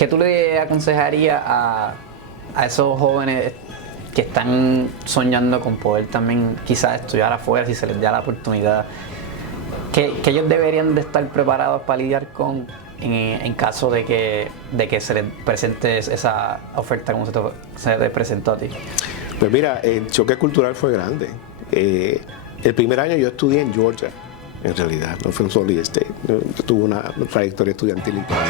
¿Qué tú le aconsejarías a esos jóvenes que están soñando con poder también quizás estudiar afuera si se les da la oportunidad? Que ellos deberían de estar preparados para lidiar con en caso de que se les presente esa oferta como se te presentó a ti? Pues mira, el choque cultural fue grande. El primer año yo estudié en Georgia, en realidad, no fue en Salt Lake State. Yo tuve una trayectoria estudiantil intensa.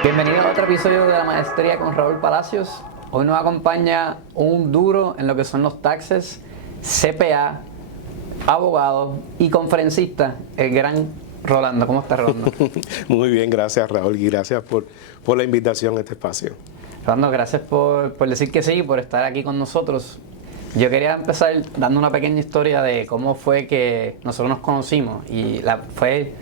Bienvenidos a otro episodio de la Maestría con Raúl Palacios. Hoy nos acompaña un duro en lo que son los taxes, CPA, abogado y conferencista, el gran Rolando. ¿Cómo estás, Rolando? Muy bien, gracias Raúl y gracias por la invitación a este espacio. Rolando, gracias por decir que sí, por estar aquí con nosotros. Yo quería empezar dando una pequeña historia de cómo fue que nosotros nos conocimos. Fue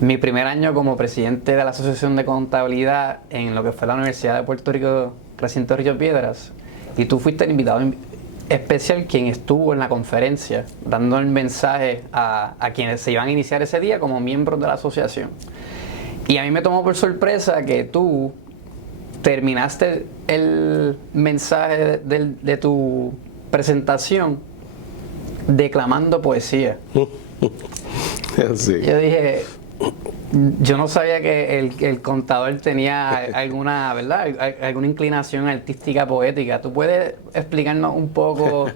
mi primer año como presidente de la Asociación de Contabilidad en lo que fue la Universidad de Puerto Rico, recinto Río Piedras. Y tú fuiste el invitado especial quien estuvo en la conferencia dando el mensaje a quienes se iban a iniciar ese día como miembros de la asociación. Y a mí me tomó por sorpresa que tú terminaste el mensaje de tu presentación declamando poesía. Sí. Yo dije, yo no sabía que el contador tenía alguna, ¿verdad? Alguna inclinación artística poética. ¿Tú puedes explicarnos un poco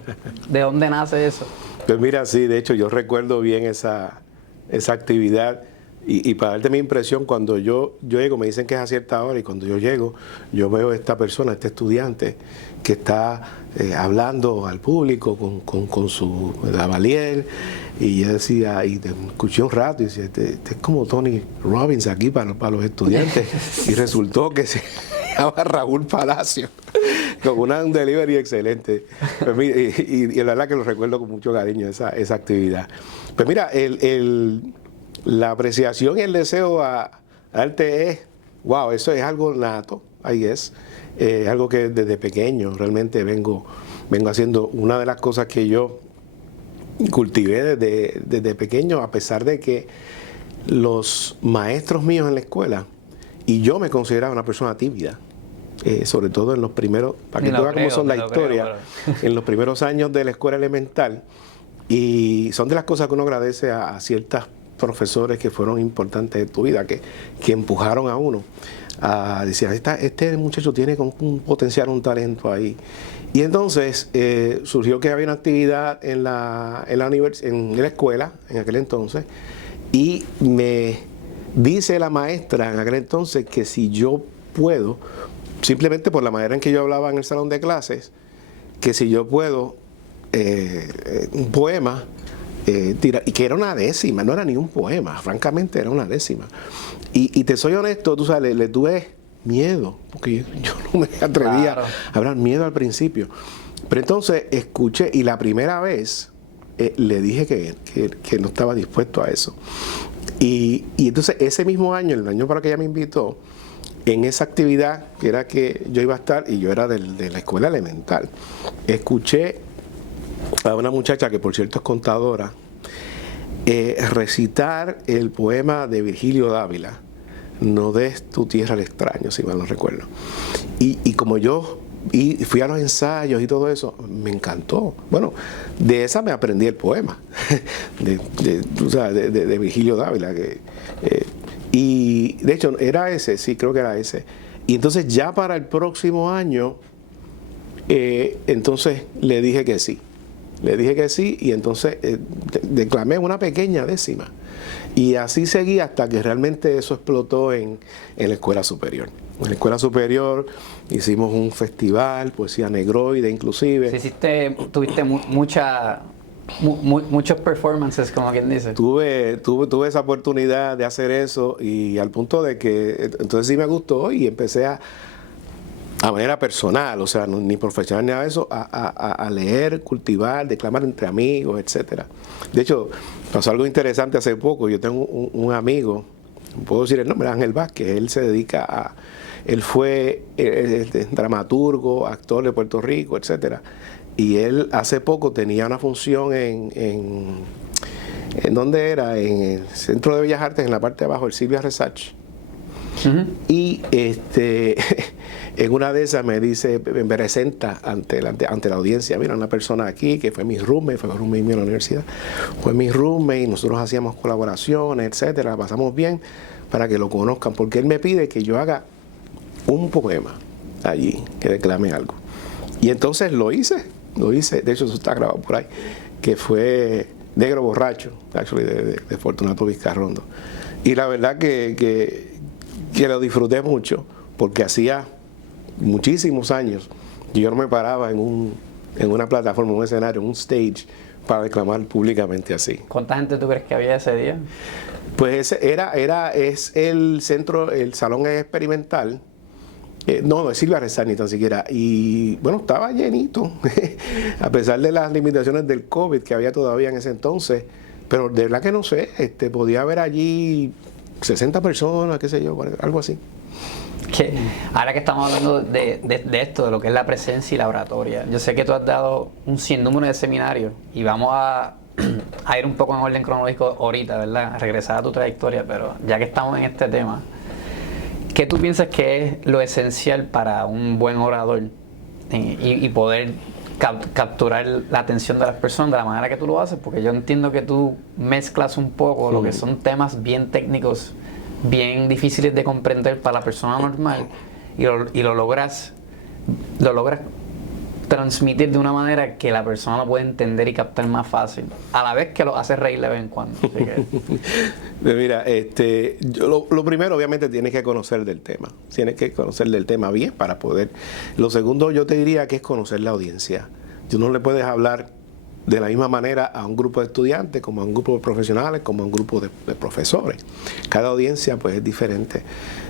de dónde nace eso? Pues mira, sí, de hecho yo recuerdo bien esa actividad y para darte mi impresión, cuando yo llego, me dicen que es a cierta hora y cuando yo llego, yo veo a esta persona, este estudiante que está hablando al público con su lavalier y yo decía, y te escuché un rato y decía, este es como Tony Robbins aquí para los estudiantes y resultó que se llama Raúl Palacio. Con un delivery excelente. Pues mira, y la verdad que lo recuerdo con mucho cariño, esa actividad. Pues mira, la apreciación y el deseo a arte es, wow, eso es algo nato, ahí es. Algo que desde pequeño realmente vengo haciendo. Una de las cosas que yo cultivé desde pequeño, a pesar de que los maestros míos en la escuela, y yo me consideraba una persona tímida, sobre todo en los primeros, para que tú veas cómo son la historia, en los primeros años de la escuela elemental, y son de las cosas que uno agradece a ciertas profesores que fueron importantes en tu vida, que empujaron a uno a decir, este muchacho tiene un potencial, un talento ahí. Y entonces surgió que había una actividad en la escuela, en aquel entonces, y me dice la maestra en aquel entonces que si yo puedo, simplemente por la manera en que yo hablaba en el salón de clases, que si yo puedo un poema, y que era una décima, no era ni un poema, francamente era una décima. Y te soy honesto, tú sabes, le tuve miedo, porque yo no me atrevía a hablar, miedo al principio. Pero entonces escuché, y la primera vez le dije que no estaba dispuesto a eso. Y entonces ese mismo año, el año para que ella me invitó, en esa actividad que era que yo iba a estar, y yo era de la escuela elemental, escuché a una muchacha que por cierto es contadora, recitar el poema de Virgilio Dávila, No des tu tierra al extraño, si mal no recuerdo. Y como yo fui a los ensayos y todo eso, me encantó. Bueno, de esa me aprendí el poema, de Virgilio Dávila. Y de hecho, era ese, sí, creo que era ese. Y entonces ya para el próximo año, entonces le dije que sí. Le dije que sí y entonces declamé una pequeña décima. Y así seguí hasta que realmente eso explotó en la escuela superior. En la escuela superior hicimos un festival, poesía negroide inclusive. Sí, tuviste muchos performances, como quien dice. Tuve esa oportunidad de hacer eso y al punto de que entonces sí me gustó y empecé a manera personal, o sea, ni profesional ni nada de eso, a leer, cultivar, declamar entre amigos, etcétera. De hecho, pasó algo interesante hace poco. Yo tengo un amigo, puedo decir el nombre, Ángel Vázquez. Él fue dramaturgo, actor de Puerto Rico, etcétera. y él hace poco tenía una función ¿en dónde era? En el Centro de Bellas Artes, en la parte de abajo, el Silvia Resach. Y en una de esas me dice, me presenta ante la audiencia, mira, una persona aquí que fue mi roommate mío en la universidad, fue mi roommate, y nosotros hacíamos colaboraciones, etcétera, la pasamos bien, para que lo conozcan, porque él me pide que yo haga un poema allí, que declame algo. Y entonces lo hice, de hecho eso está grabado por ahí, que fue Negro Borracho, actually, de Fortunato Vizcarrondo. Y la verdad que lo disfruté mucho, porque hacía muchísimos años que yo no me paraba en una plataforma, en un escenario, en un stage, para declamar públicamente así. ¿Cuánta gente tú crees que había ese día? Pues es el centro, el salón experimental. No es Silvia Resach ni tan siquiera. Y bueno, estaba llenito, a pesar de las limitaciones del COVID que había todavía en ese entonces. Pero de verdad que no sé, podía haber allí 60 personas, qué sé yo, algo así. Que ahora que estamos hablando de esto, de lo que es la presencia y la oratoria, yo sé que tú has dado un sinnúmero de seminarios y vamos a ir un poco en orden cronológico ahorita, ¿verdad? A regresar a tu trayectoria, pero ya que estamos en este tema, ¿qué tú piensas que es lo esencial para un buen orador y poder capturar la atención de las personas de la manera que tú lo haces? Porque yo entiendo que tú mezclas un poco lo que son temas bien técnicos, bien difíciles de comprender para la persona normal, y lo logras transmitir de una manera que la persona lo puede entender y captar más fácil, a la vez que lo hace reír de vez en cuando. Así que... Mira, lo primero obviamente tienes que conocer del tema bien para poder. Lo segundo yo te diría que es conocer la audiencia. Tú no le puedes hablar de la misma manera a un grupo de estudiantes, como a un grupo de profesionales, como a un grupo de profesores. Cada audiencia pues es diferente.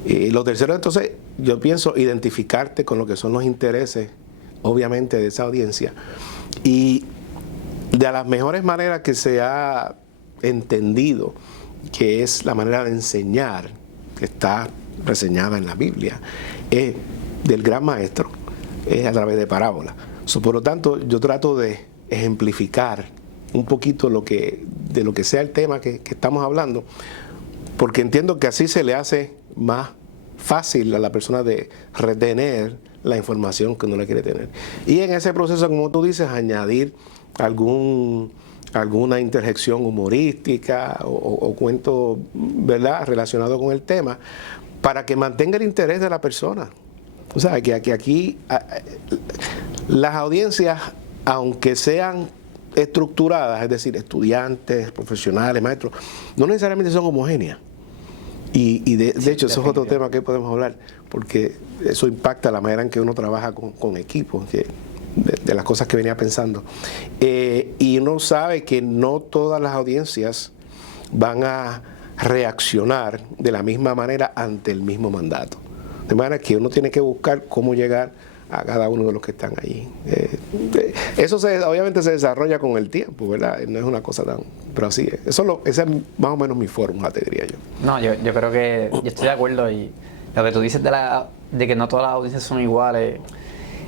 Y lo tercero, entonces, yo pienso identificarte con lo que son los intereses, obviamente, de esa audiencia. Y de las mejores maneras que se ha entendido, que es la manera de enseñar, que está reseñada en la Biblia, es del gran maestro, es a través de parábolas. Por lo tanto, yo trato de ejemplificar un poquito de lo que sea el tema que estamos hablando, porque entiendo que así se le hace más fácil a la persona de retener la información que uno le quiere tener. Y en ese proceso, como tú dices, añadir alguna interjección humorística o cuento, ¿verdad?, relacionado con el tema, para que mantenga el interés de la persona. O sea, que aquí las audiencias, aunque sean estructuradas, es decir, estudiantes, profesionales, maestros, no necesariamente son homogéneas. Y de hecho, eso es otro tema que podemos hablar, porque eso impacta la manera en que uno trabaja con equipos, de las cosas que venía pensando. Y uno sabe que no todas las audiencias van a reaccionar de la misma manera ante el mismo mandato. De manera que uno tiene que buscar cómo llegar a cada uno de los que están allí. Eso obviamente se desarrolla con el tiempo, ¿verdad? No es una cosa tan... Pero así es. Esa es más o menos mi fórmula, te diría yo. No, yo creo que yo estoy de acuerdo, y lo que tú dices de que no todas las audiencias son iguales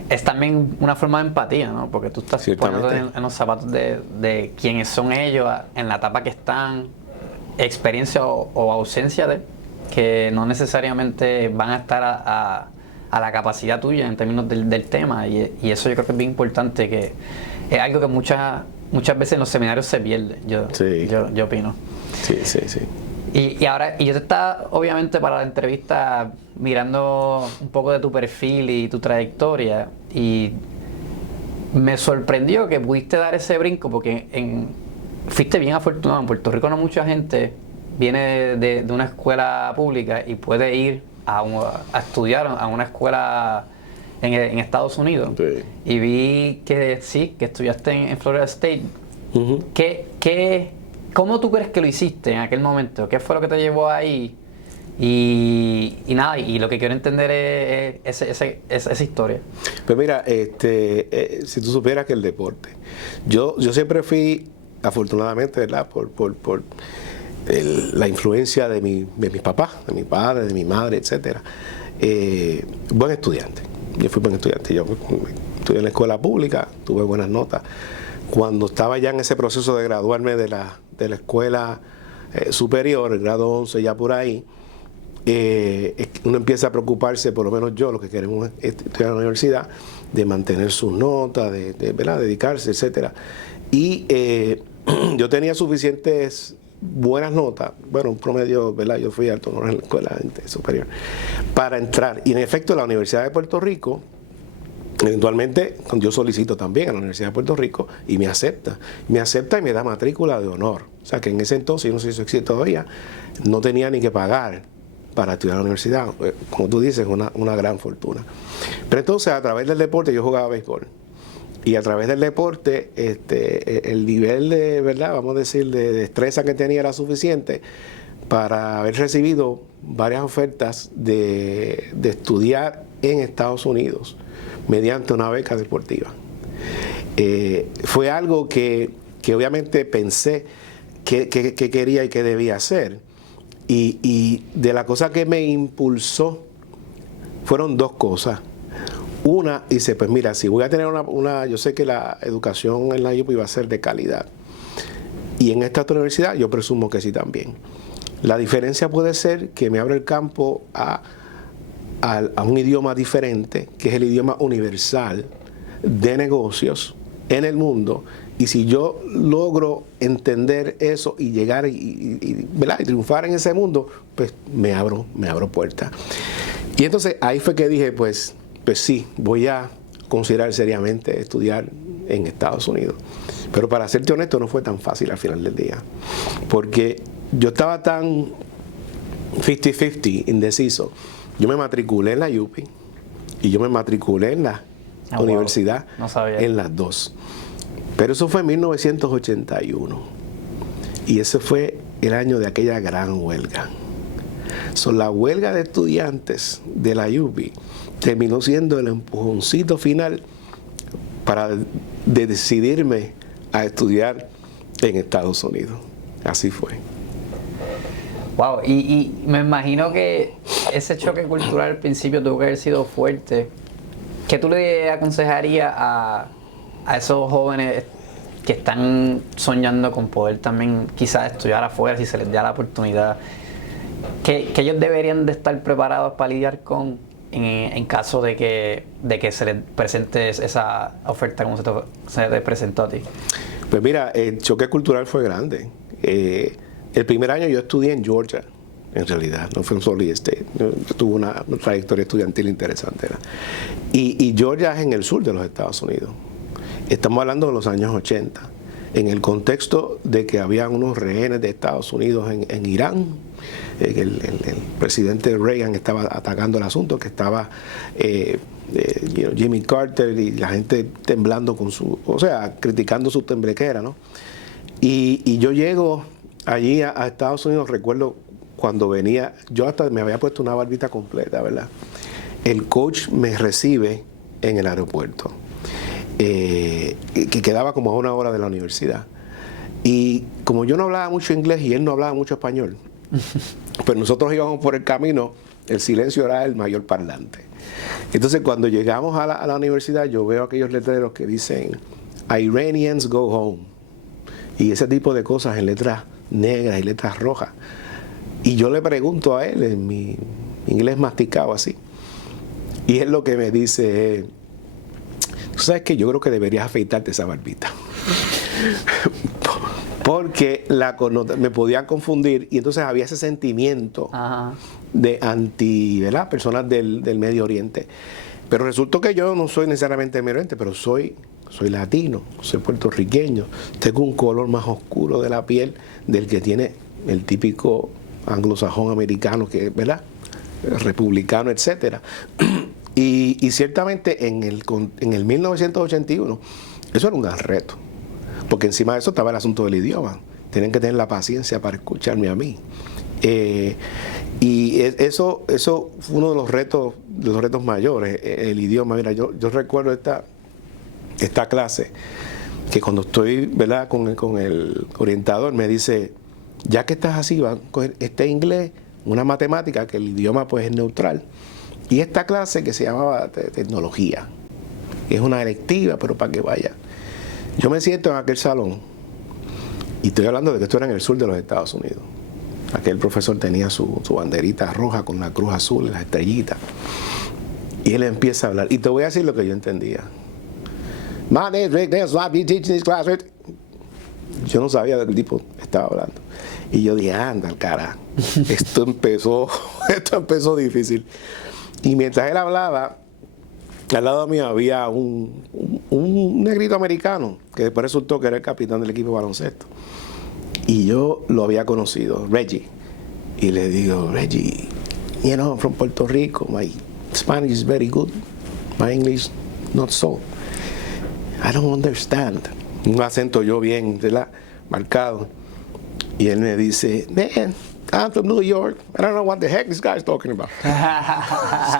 es también una forma de empatía, ¿no? Porque tú estás poniéndote en los zapatos de quienes son ellos, en la etapa que están, experiencia o ausencia de, que no necesariamente van a estar a la capacidad tuya en términos del tema, y eso yo creo que es bien importante, que es algo que muchas veces en los seminarios se pierde, yo opino. Sí. Y ahora, yo te estaba, obviamente, para la entrevista mirando un poco de tu perfil y tu trayectoria, y me sorprendió que pudiste dar ese brinco, porque fuiste bien afortunado. En Puerto Rico no mucha gente viene de una escuela pública y puede ir a estudiar a una escuela en Estados Unidos. Sí. Y vi que sí, que estudiaste en Florida State. Uh-huh. ¿Cómo tú crees que lo hiciste en aquel momento? ¿Qué fue lo que te llevó ahí? Y nada, y lo que quiero entender es esa historia. Pues mira, si tú supieras que el deporte, yo siempre fui, afortunadamente, ¿verdad?, por la influencia de mis papás, de mi padre, de mi madre, etcétera, buen estudiante. Yo fui buen estudiante. Yo estudié en la escuela pública, tuve buenas notas. Cuando estaba ya en ese proceso de graduarme de la escuela superior, el grado 11 ya por ahí, uno empieza a preocuparse, por lo menos yo, los que queremos estudiar en la universidad, de mantener sus notas, ¿verdad? Dedicarse, etcétera. Y yo tenía suficientes buenas notas, bueno, un promedio, ¿verdad? Yo fui alto honor en la escuela superior, para entrar. Y en efecto, la Universidad de Puerto Rico, eventualmente, yo solicito también a la Universidad de Puerto Rico y me acepta. Me acepta y me da matrícula de honor. O sea que en ese entonces, yo no sé si eso existe todavía, no tenía ni que pagar para estudiar en la universidad. Como tú dices, una gran fortuna. Pero entonces, a través del deporte, yo jugaba béisbol. Y a través del deporte, el nivel de, ¿verdad? Vamos a decir, de destreza que tenía era suficiente para haber recibido varias ofertas de estudiar en Estados Unidos mediante una beca deportiva. Fue algo que obviamente pensé que quería y que debía hacer. Y de la cosa que me impulsó fueron dos cosas. Una, dice, pues mira, si voy a tener yo sé que la educación en la UP iba a ser de calidad. Y en esta otra universidad yo presumo que sí también. La diferencia puede ser que me abre el campo a un idioma diferente, que es el idioma universal de negocios en el mundo. Y si yo logro entender eso y llegar ¿verdad? Y triunfar en ese mundo, pues me abro puertas. Y entonces ahí fue que dije, pues sí, voy a considerar seriamente estudiar en Estados Unidos. Pero para serte honesto, no fue tan fácil al final del día. Porque yo estaba tan 50-50, indeciso. Yo me matriculé en la UPI y yo me matriculé en la universidad, no sabía. En las dos. Pero eso fue en 1981. Y ese fue el año de aquella gran huelga. La huelga de estudiantes de la UPI terminó siendo el empujoncito final para decidirme a estudiar en Estados Unidos. Así fue. Wow, y me imagino que ese choque cultural al principio tuvo que haber sido fuerte. ¿Qué tú le aconsejarías a esos jóvenes que están soñando con poder también quizás estudiar afuera si se les da la oportunidad? Que ellos deberían de estar preparados para lidiar con en caso de que se les presente esa oferta como se te presentó a ti? Pues mira, el choque cultural fue grande. El primer año yo estudié en Georgia, en realidad, no fue en Solid State. Tuve una trayectoria estudiantil interesante. Y Georgia es en el sur de los Estados Unidos. Estamos hablando de los años 80, en el contexto de que había unos rehenes de Estados Unidos en Irán. El presidente Reagan estaba atacando el asunto, que estaba Jimmy Carter y la gente temblando criticando su temblequera, ¿no? Y yo llego allí a Estados Unidos, recuerdo cuando venía, yo hasta me había puesto una barbita completa, ¿verdad? El coach me recibe en el aeropuerto, que quedaba como a 1 hora de la universidad. Y como yo no hablaba mucho inglés y él no hablaba mucho español, pues nosotros íbamos por el camino, el silencio era el mayor parlante. Entonces cuando llegamos a la universidad, yo veo aquellos letreros que dicen Iranians go home, y ese tipo de cosas en letras negras y letras rojas. Y yo le pregunto a él en mi inglés masticado así, y él lo que me dice es: tú sabes que yo creo que deberías afeitarte esa barbita. Porque me podían confundir, y entonces había ese sentimiento de ¿verdad? Personas del Medio Oriente. Pero resultó que yo no soy necesariamente Medio Oriente, pero soy latino, soy puertorriqueño, tengo un color más oscuro de la piel del que tiene el típico anglosajón americano, que ¿verdad? Republicano, etcétera. Y ciertamente en el 1981 eso era un gran reto, porque encima de eso estaba el asunto del idioma. Tienen que tener la paciencia para escucharme a mí. Y eso fue uno de los retos mayores, el idioma. Mira, yo recuerdo esta clase, que cuando estoy, ¿verdad?, con el orientador me dice: ya que estás así, va a coger este inglés, una matemática, que el idioma pues es neutral, y esta clase que se llamaba tecnología. es una electiva, pero para que vaya. Yo me siento en aquel salón, y estoy hablando de que esto era en el sur de los Estados Unidos. Aquel profesor tenía su banderita roja con la cruz azul y las estrellitas. Y él empieza a hablar. Y te voy a decir lo que yo entendía. My name is Rick Dale, so I'll be teaching this class. Yo no sabía de qué tipo estaba hablando. Y yo dije, anda, cara, esto empezó difícil. Y mientras él hablaba, al lado mío había un negrito americano, que después resultó que era el capitán del equipo de baloncesto. Y yo lo había conocido, Reggie. Y le digo, Reggie, you know, I'm from Puerto Rico. My Spanish is very good. My English, not so. I don't understand. Un acento yo bien, ¿verdad? Marcado. Y él me dice, man, I'm from New York. I don't know what the heck this guy is talking about.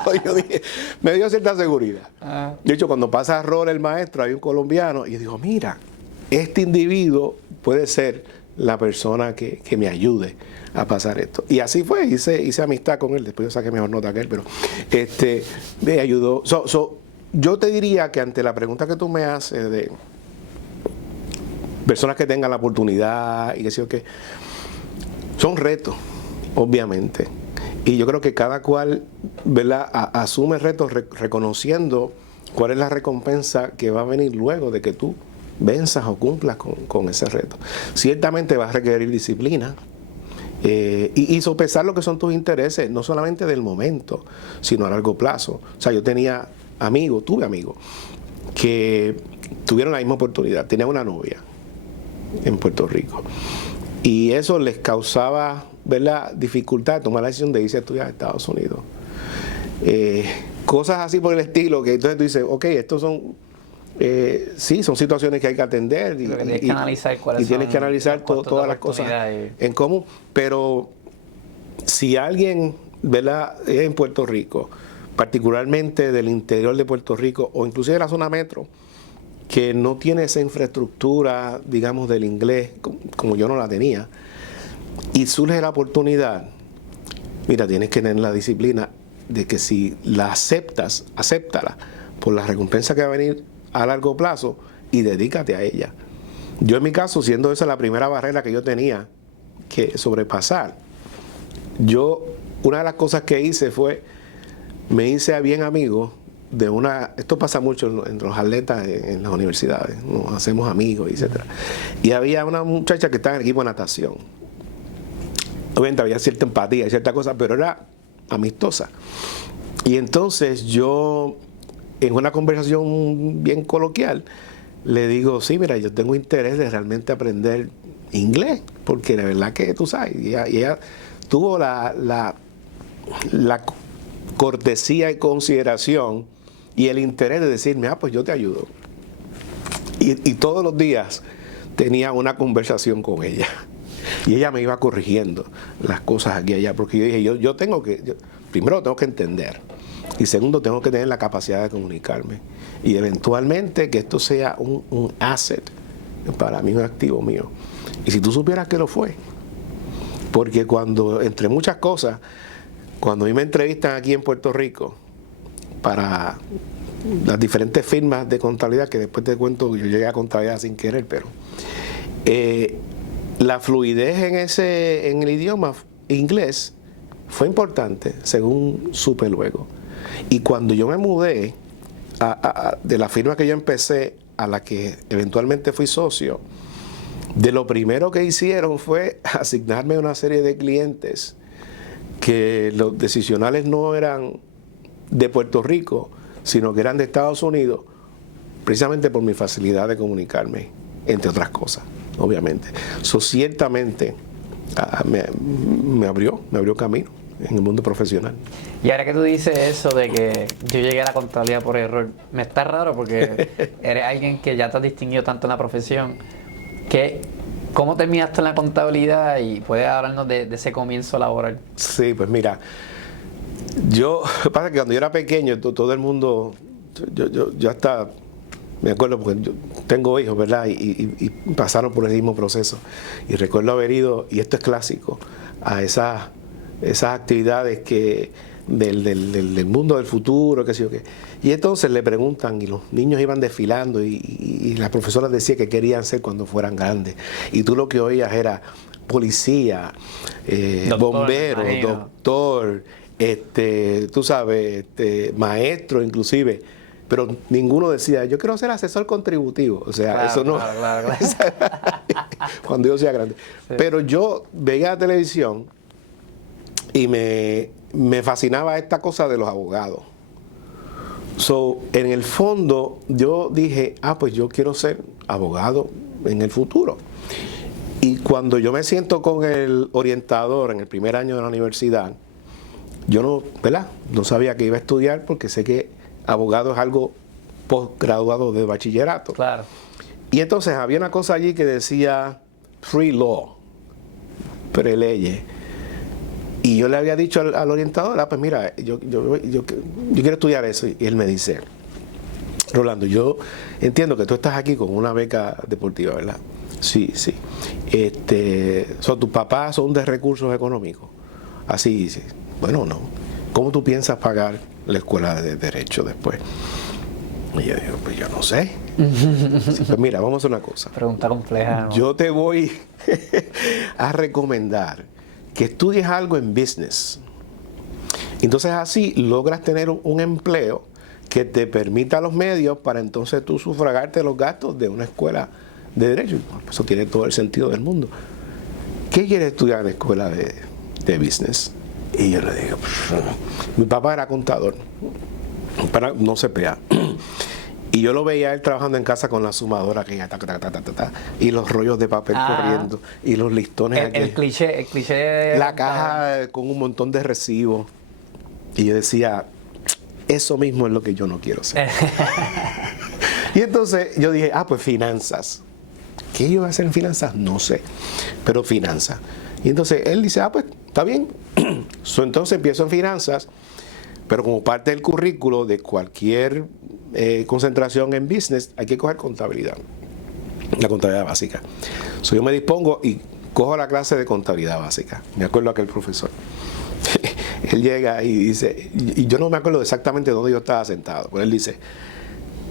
So yo dije, me dio cierta seguridad. De hecho, cuando pasa error el maestro, hay un colombiano, y yo digo, mira, este individuo puede ser la persona que me ayude a pasar esto. Y así fue, hice amistad con él. Después yo saqué mejor nota que él, pero me ayudó. Yo te diría que ante la pregunta que tú me haces de personas que tengan la oportunidad y que sé yo qué, son retos, obviamente. Y yo creo que cada cual, ¿verdad?, asume retos reconociendo cuál es la recompensa que va a venir luego de que tú venzas o cumplas con ese reto. Ciertamente va a requerir disciplina y sopesar lo que son tus intereses, no solamente del momento, sino a largo plazo. O sea, yo tuve amigos que tuvieron la misma oportunidad, tenían una novia en Puerto Rico y eso les causaba, ¿verdad?, dificultad de tomar la decisión de irse a estudiar a Estados Unidos. Cosas así por el estilo, que entonces tú dices, ok, estos son sí, son situaciones que hay que atender y tienes que analizar cuáles tienes que analizar todas las cosas en común. Pero si alguien, ¿verdad?, es en Puerto Rico, particularmente del interior de Puerto Rico o inclusive de la zona metro, que no tiene esa infraestructura, digamos, del inglés, como yo no la tenía, y surge la oportunidad, mira, tienes que tener la disciplina de que si la aceptas, acéptala por la recompensa que va a venir a largo plazo y dedícate a ella. Yo en mi caso, siendo esa la primera barrera que yo tenía que sobrepasar, una de las cosas que hice fue, me hice bien amigo de esto pasa mucho entre los atletas en las universidades, nos hacemos amigos, etc. Y había una muchacha que estaba en el equipo de natación. Obviamente había cierta empatía, cierta cosa, pero era amistosa. Y entonces yo, en una conversación bien coloquial, le digo, sí, mira, yo tengo interés de realmente aprender inglés, porque la verdad que tú sabes, y ella tuvo la cortesía y consideración y el interés de decirme, pues yo te ayudo. Y todos los días tenía una conversación con ella. Y ella me iba corrigiendo las cosas aquí y allá, porque yo dije, primero tengo que entender, y segundo tengo que tener la capacidad de comunicarme, y eventualmente que esto sea un asset para mí, un activo mío. Y si tú supieras que lo fue, porque entre muchas cosas, cuando a mí me entrevistan aquí en Puerto Rico para las diferentes firmas de contabilidad, que después te cuento, yo llegué a contabilidad sin querer, pero la fluidez en el idioma inglés fue importante, según supe luego. Y cuando yo me mudé de la firma que yo empecé a la que eventualmente fui socio, de lo primero que hicieron fue asignarme una serie de clientes que los decisionales no eran de Puerto Rico, sino que eran de Estados Unidos, precisamente por mi facilidad de comunicarme, entre otras cosas, obviamente. Eso ciertamente me abrió camino en el mundo profesional. Y ahora que tú dices eso de que yo llegué a la contabilidad por error, me está raro porque eres alguien que ya te has distinguido tanto en la profesión. ¿Cómo terminaste en la contabilidad y puedes hablarnos de ese comienzo laboral? Sí, pues mira, pasa que cuando yo era pequeño, todo el mundo, yo hasta, me acuerdo porque yo tengo hijos, ¿verdad? Y pasaron por el mismo proceso. Y recuerdo haber ido, y esto es clásico, a esas actividades que del mundo del futuro, qué sé yo qué. Y entonces le preguntan, y los niños iban desfilando, y las profesoras decían que querían ser cuando fueran grandes. Y tú lo que oías era policía, bombero, doctor, tú sabes, maestro inclusive. Pero ninguno decía, yo quiero ser asesor contributivo. O sea, claro, eso no. Claro. Cuando yo sea grande. Sí. Pero yo veía la televisión y me fascinaba esta cosa de los abogados. En el fondo, yo dije, pues yo quiero ser abogado en el futuro. Y cuando yo me siento con el orientador en el primer año de la universidad, yo no sabía que iba a estudiar porque sé que abogado es algo postgraduado de bachillerato. Claro. Y entonces había una cosa allí que decía free law, preleyes. Y yo le había dicho al orientador, pues mira, yo quiero estudiar eso. Y él me dice, Rolando, yo entiendo que tú estás aquí con una beca deportiva, ¿verdad? Sí. ¿Tus papás son de recursos económicos? Así dice. Bueno, no. ¿Cómo tú piensas pagar la escuela de Derecho después? Y yo digo, pues yo no sé. Sí, pues mira, vamos a hacer una cosa. Pregunta compleja, ¿no? Yo te voy a recomendar que estudies algo en business. Entonces así logras tener un empleo que te permita los medios para entonces tú sufragarte los gastos de una escuela de Derecho. Eso tiene todo el sentido del mundo. ¿Qué quieres estudiar en la escuela de business? Y yo le digo, mi papá era contador, no CPA. Y yo lo veía él trabajando en casa con la sumadora que y los rollos de papel corriendo y los listones el cliché la caja con un montón de recibos. Y yo decía, eso mismo es lo que yo no quiero hacer. Y entonces yo dije, pues finanzas. ¿Qué yo voy a hacer en finanzas? No sé, pero finanzas. Y entonces él dice, pues está bien. Entonces empiezo en finanzas, pero como parte del currículo de cualquier concentración en business, hay que coger contabilidad, la contabilidad básica. Yo me dispongo y cojo la clase de contabilidad básica. Me acuerdo aquel profesor. Él llega y dice, y yo no me acuerdo exactamente dónde yo estaba sentado, pero él dice,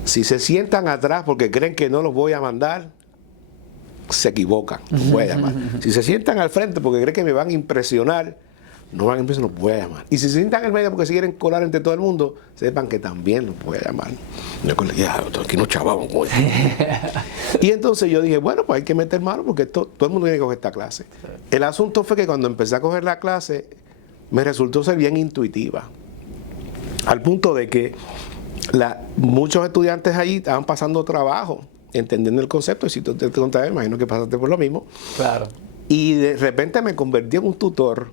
si se sientan atrás porque creen que no los voy a mandar, se equivocan, los voy a llamar. Si se sientan al frente porque creen que me van a impresionar, no van a impresionar, los voy a llamar. Y si se sientan en el medio porque se quieren colar entre todo el mundo, sepan que también los voy a llamar. Aquí nos chavamos. Y entonces yo dije, bueno, pues hay que meter mano porque todo el mundo tiene que coger esta clase. El asunto fue que cuando empecé a coger la clase, me resultó ser bien intuitiva. Al punto de que muchos estudiantes allí estaban pasando trabajo entendiendo el concepto, y si tú te contabas, imagino que pasaste por lo mismo. Claro. Y de repente me convertí en un tutor,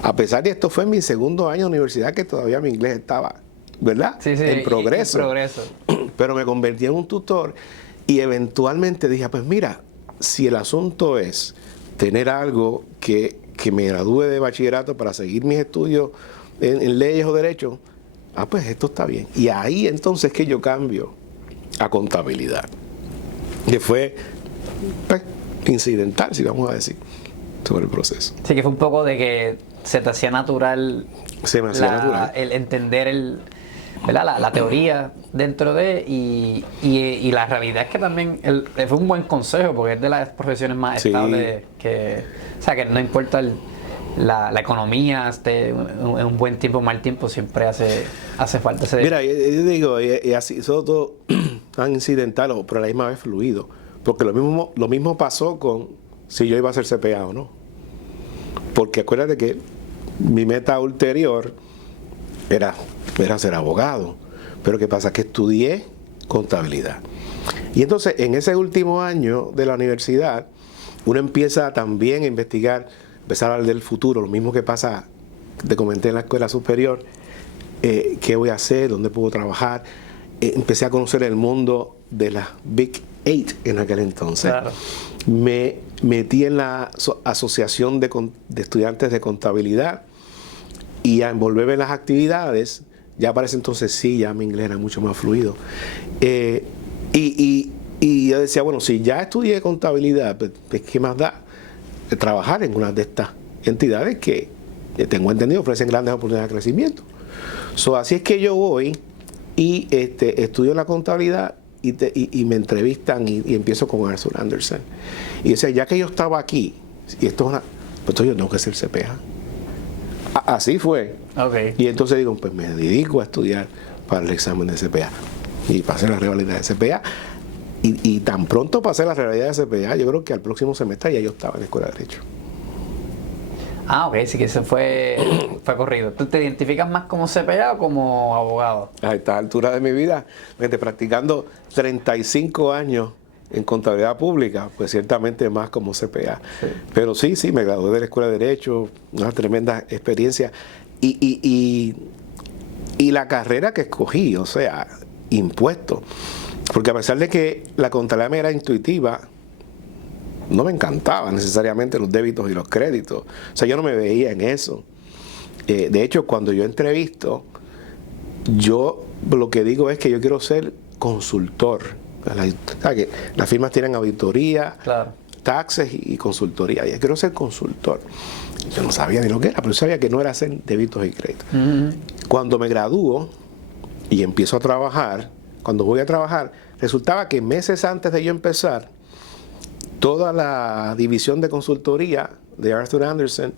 a pesar de esto fue en mi segundo año de universidad, que todavía mi inglés estaba, ¿verdad? Sí, en progreso. En progreso. Pero me convertí en un tutor y eventualmente dije, pues mira, si el asunto es tener algo que me gradúe de bachillerato para seguir mis estudios en leyes o derechos, pues esto está bien. Y ahí entonces que yo cambio a contabilidad, que fue pues, incidental, si vamos a decir, sobre el proceso. Sí, que fue un poco de que se te hacía natural, el entender ¿verdad? La teoría dentro de, y la realidad es que también fue un buen consejo, porque es de las profesiones más estables, o sea, que no importa la economía, en un buen tiempo o mal tiempo, siempre hace falta ese... Mira, yo digo, y así, eso todo tan incidental, pero a la misma vez fluido, porque lo mismo pasó con si yo iba a ser CPA o no. Porque acuérdate que mi meta ulterior era ser abogado, pero ¿qué pasa? Que estudié contabilidad. Y entonces, en ese último año de la universidad, uno empieza también a investigar, empezar a hablar del futuro, lo mismo que pasa, te comenté en la escuela superior, qué voy a hacer, dónde puedo trabajar. Empecé a conocer el mundo de las Big 8 en aquel entonces. Claro. Me metí en la asociación de estudiantes de contabilidad y a envolverme en las actividades. Ya para ese entonces sí, ya mi inglés era mucho más fluido. Y yo decía, bueno, si ya estudié contabilidad, pues ¿qué más da? Trabajar en una de estas entidades que tengo entendido, ofrecen grandes oportunidades de crecimiento. Así es que yo voy y estudio la contabilidad y me entrevistan y empiezo con Arthur Andersen. Y decía, ya que yo estaba aquí, y esto es pues yo tengo que ser CPA. Así fue. Okay. Y entonces digo, pues me dedico a estudiar para el examen de CPA. Y pasé la realidad de CPA. Y tan pronto pasé la realidad de CPA, yo creo que al próximo semestre ya yo estaba en la escuela de Derecho. Ok, sí que se fue corrido. ¿Tú te identificas más como CPA o como abogado? A esta altura de mi vida, practicando 35 años en contabilidad pública, pues ciertamente más como CPA. Sí. Pero sí, me gradué de la escuela de Derecho, una tremenda experiencia. Y la carrera que escogí, o sea, impuesto. Porque a pesar de que la contabilidad me era intuitiva, no me encantaba necesariamente los débitos y los créditos. O sea, yo no me veía en eso. De hecho, cuando yo entrevisto, yo lo que digo es que yo quiero ser consultor. Que las firmas tienen auditoría, claro, taxes y consultoría. Yo quiero ser consultor. Yo no sabía ni lo que era, pero yo sabía que no era hacer débitos y créditos. Cuando me gradúo y empiezo a trabajar, cuando voy a trabajar, resultaba que meses antes de yo empezar, toda la división de consultoría de Arthur Andersen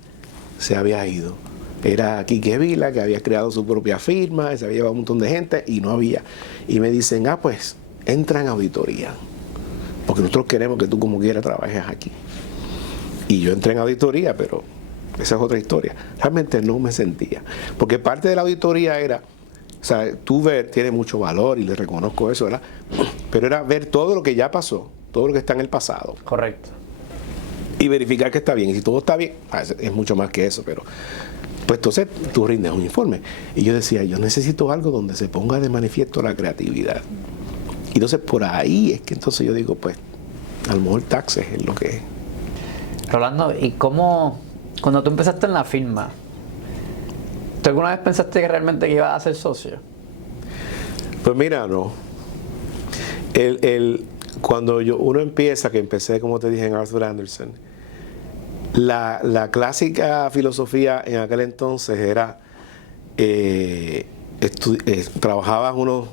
se había ido. Era Quique Vila, que había creado su propia firma, se había llevado un montón de gente y no había. Y me dicen, pues entra en auditoría, porque nosotros queremos que tú como quieras trabajes aquí. Y yo entré en auditoría, pero esa es otra historia. Realmente no me sentía, porque parte de la auditoría era, o sea, tú ver, tiene mucho valor y le reconozco eso, ¿verdad? Pero era ver todo lo que ya pasó, todo lo que está en el pasado. Correcto. Y verificar que está bien. Y si todo está bien, es mucho más que eso, pero pues entonces tú rindes un informe. Y yo decía, yo necesito algo donde se ponga de manifiesto la creatividad. Y entonces por ahí es que entonces yo digo, pues, a lo mejor taxes es lo que es. Rolando, ¿y cómo, cuando tú empezaste en la firma, ¿tú alguna vez pensaste que realmente ibas a ser socio? Pues mira, no. Cuando uno empieza, que empecé, como te dije, en Arthur Andersen, la clásica filosofía en aquel entonces era, trabajabas unos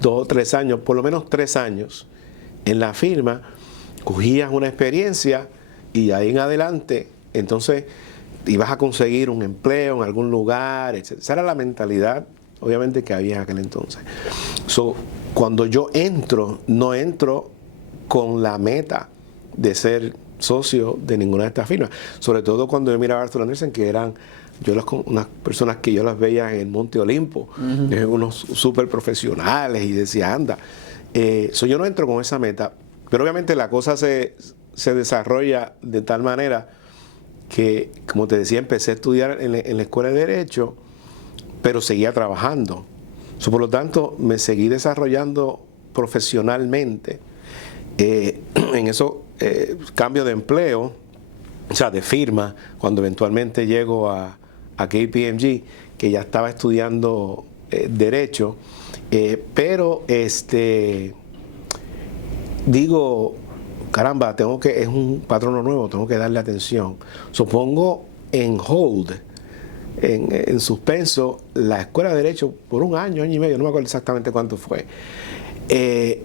2 o 3 años, por lo menos 3 años, en la firma, cogías una experiencia y ahí en adelante, entonces ibas a conseguir un empleo en algún lugar, etc. Esa era la mentalidad, obviamente, que había en aquel entonces. Cuando yo entro, no entro con la meta de ser socio de ninguna de estas firmas. Sobre todo cuando yo miraba a Arthur Andersen, que eran unas personas que yo las veía en el Monte Olimpo, unos súper profesionales, y decía, anda. Yo no entro con esa meta, pero obviamente la cosa se desarrolla de tal manera que, como te decía, empecé a estudiar en la Escuela de Derecho, pero seguía trabajando. Por lo tanto, me seguí desarrollando profesionalmente en esos cambios de empleo, o sea, de firma, cuando eventualmente llego a KPMG, que ya estaba estudiando Derecho, pero digo, caramba, es un patrono nuevo, tengo que darle atención. Pongo en hold, en suspenso, la Escuela de Derecho por 1 año, año y medio, no me acuerdo exactamente cuánto fue,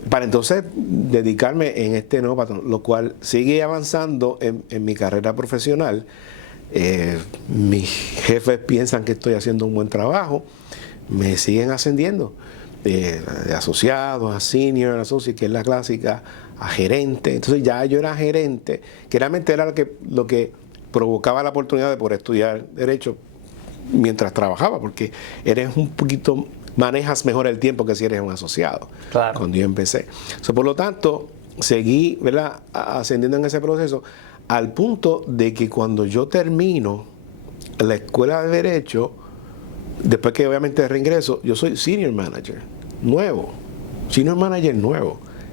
para entonces dedicarme en este nuevo patrón, lo cual sigue avanzando en mi carrera profesional. Mis jefes piensan que estoy haciendo un buen trabajo, me siguen ascendiendo de asociado a senior, associate, que es la clásica, a gerente. Entonces ya yo era gerente, que realmente era lo que provocaba la oportunidad de poder estudiar Derecho mientras trabajaba, porque eres un poquito, manejas mejor el tiempo que si eres un asociado. Claro. Cuando yo empecé. Por lo tanto, seguí, ¿verdad?, ascendiendo en ese proceso, al punto de que cuando yo termino la Escuela de Derecho, después que obviamente reingreso, yo soy senior manager nuevo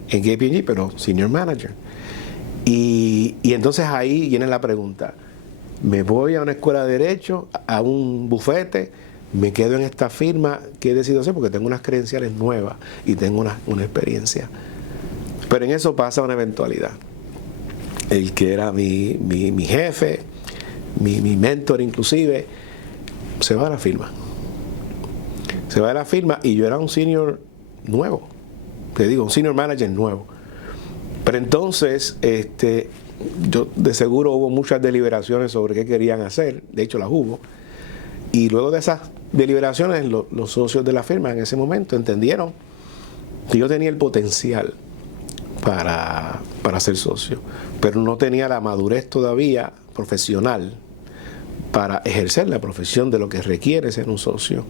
en KPMG, pero senior manager. Y entonces ahí viene la pregunta: me voy a una escuela de Derecho, a un bufete, me quedo en esta firma, ¿qué decido hacer? Porque tengo unas credenciales nuevas y tengo una experiencia. Pero en eso pasa una eventualidad. El que era mi jefe mi mentor inclusive, se va a la firma. Se va a la firma y yo era un senior nuevo. Te digo, un senior manager nuevo. Pero entonces, yo de seguro hubo muchas deliberaciones sobre qué querían hacer. De hecho, las hubo. Y luego de esas deliberaciones, los socios de la firma en ese momento entendieron que yo tenía el potencial para ser socio, pero no tenía la madurez todavía profesional para ejercer la profesión de lo que requiere ser un socio.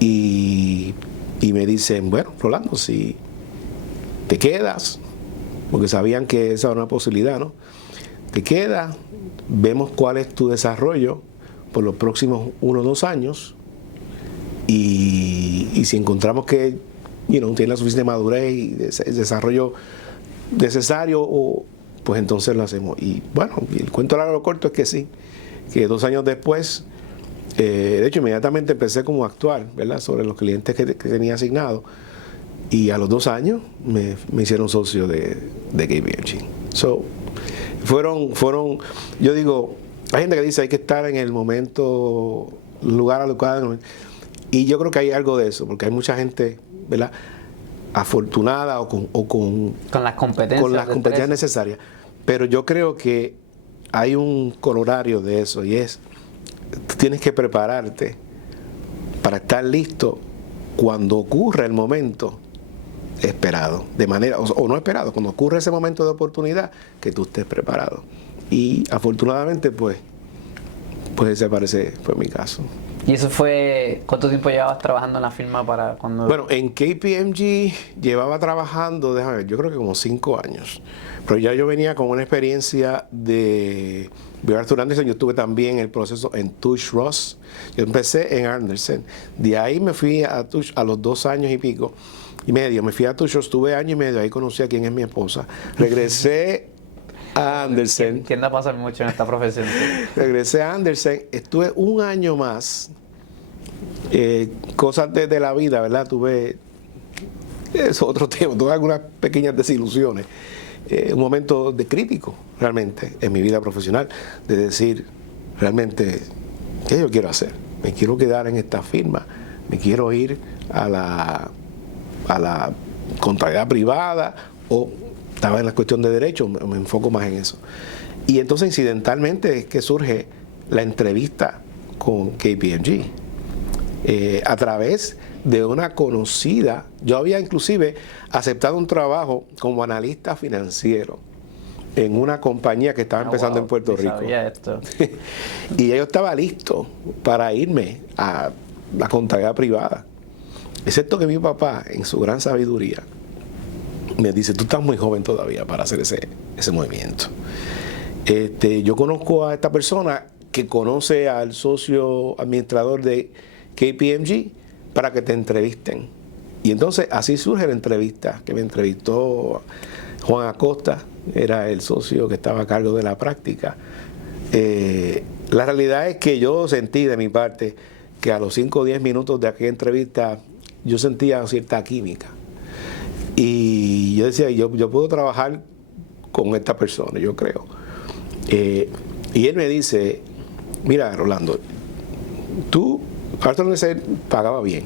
Y me dicen, bueno, Rolando, si te quedas, porque sabían que esa era una posibilidad, ¿no? Te quedas, vemos cuál es tu desarrollo por los próximos 1 o 2 años, y si encontramos que tiene la suficiente madurez y el desarrollo necesario, pues entonces lo hacemos. Y bueno, el cuento largo o corto es que sí, que 2 años después, de hecho inmediatamente empecé como a actuar, ¿verdad?, sobre los clientes que tenía asignados, y a los 2 años me hicieron socio de KPMG. So, fueron, yo digo, hay gente que dice hay que estar en el momento, lugar adecuado, y yo creo que hay algo de eso, porque hay mucha gente, ¿verdad?, afortunada o con las competencias necesarias. Pero yo creo que hay un corolario de eso, y es, tú tienes que prepararte para estar listo cuando ocurra el momento esperado, de manera, o no esperado, cuando ocurre ese momento de oportunidad, que tú estés preparado. Y afortunadamente, pues ese fue mi caso. ¿Y eso fue, cuánto tiempo llevabas trabajando en la firma para cuando...? Bueno, en KPMG llevaba trabajando, déjame ver, yo creo que como 5 años. Pero ya yo venía con una experiencia de Arthur Andersen. Yo estuve también en el proceso en Touche Ross. Yo empecé en Andersen. De ahí me fui a Touche a los 2 años y pico y medio. Me fui a Touche Ross, estuve 1 año y medio. Ahí conocí a quien es mi esposa. Regresé a Andersen. Tiende a pasar mucho en esta profesión. Regresé a Andersen. Estuve 1 año más. Cosas de la vida, ¿verdad? Tuve, es otro tema, tuve algunas pequeñas desilusiones. Un momento de crítico, realmente, en mi vida profesional, de decir, realmente, ¿qué yo quiero hacer? Me quiero quedar en esta firma, me quiero ir a la contabilidad privada, o estaba en la cuestión de derecho, me enfoco más en eso. Y entonces, incidentalmente, es que surge la entrevista con KPMG. A través de una conocida, yo había inclusive aceptado un trabajo como analista financiero en una compañía que estaba empezando en Puerto Rico. Sabía esto. Y yo estaba listo para irme a la contabilidad privada, excepto que mi papá, en su gran sabiduría, me dice, tú estás muy joven todavía para hacer ese movimiento. Yo conozco a esta persona que conoce al socio administrador de KPMG para que te entrevisten. Y entonces así surge la entrevista, que me entrevistó Juan Acosta, era el socio que estaba a cargo de la práctica. La realidad es que yo sentí de mi parte que a los 5 o 10 minutos de aquella entrevista yo sentía cierta química. Y yo decía, yo puedo trabajar con esta persona, yo creo. Y él me dice, mira, Rolando, Arthur Andersen pagaba bien.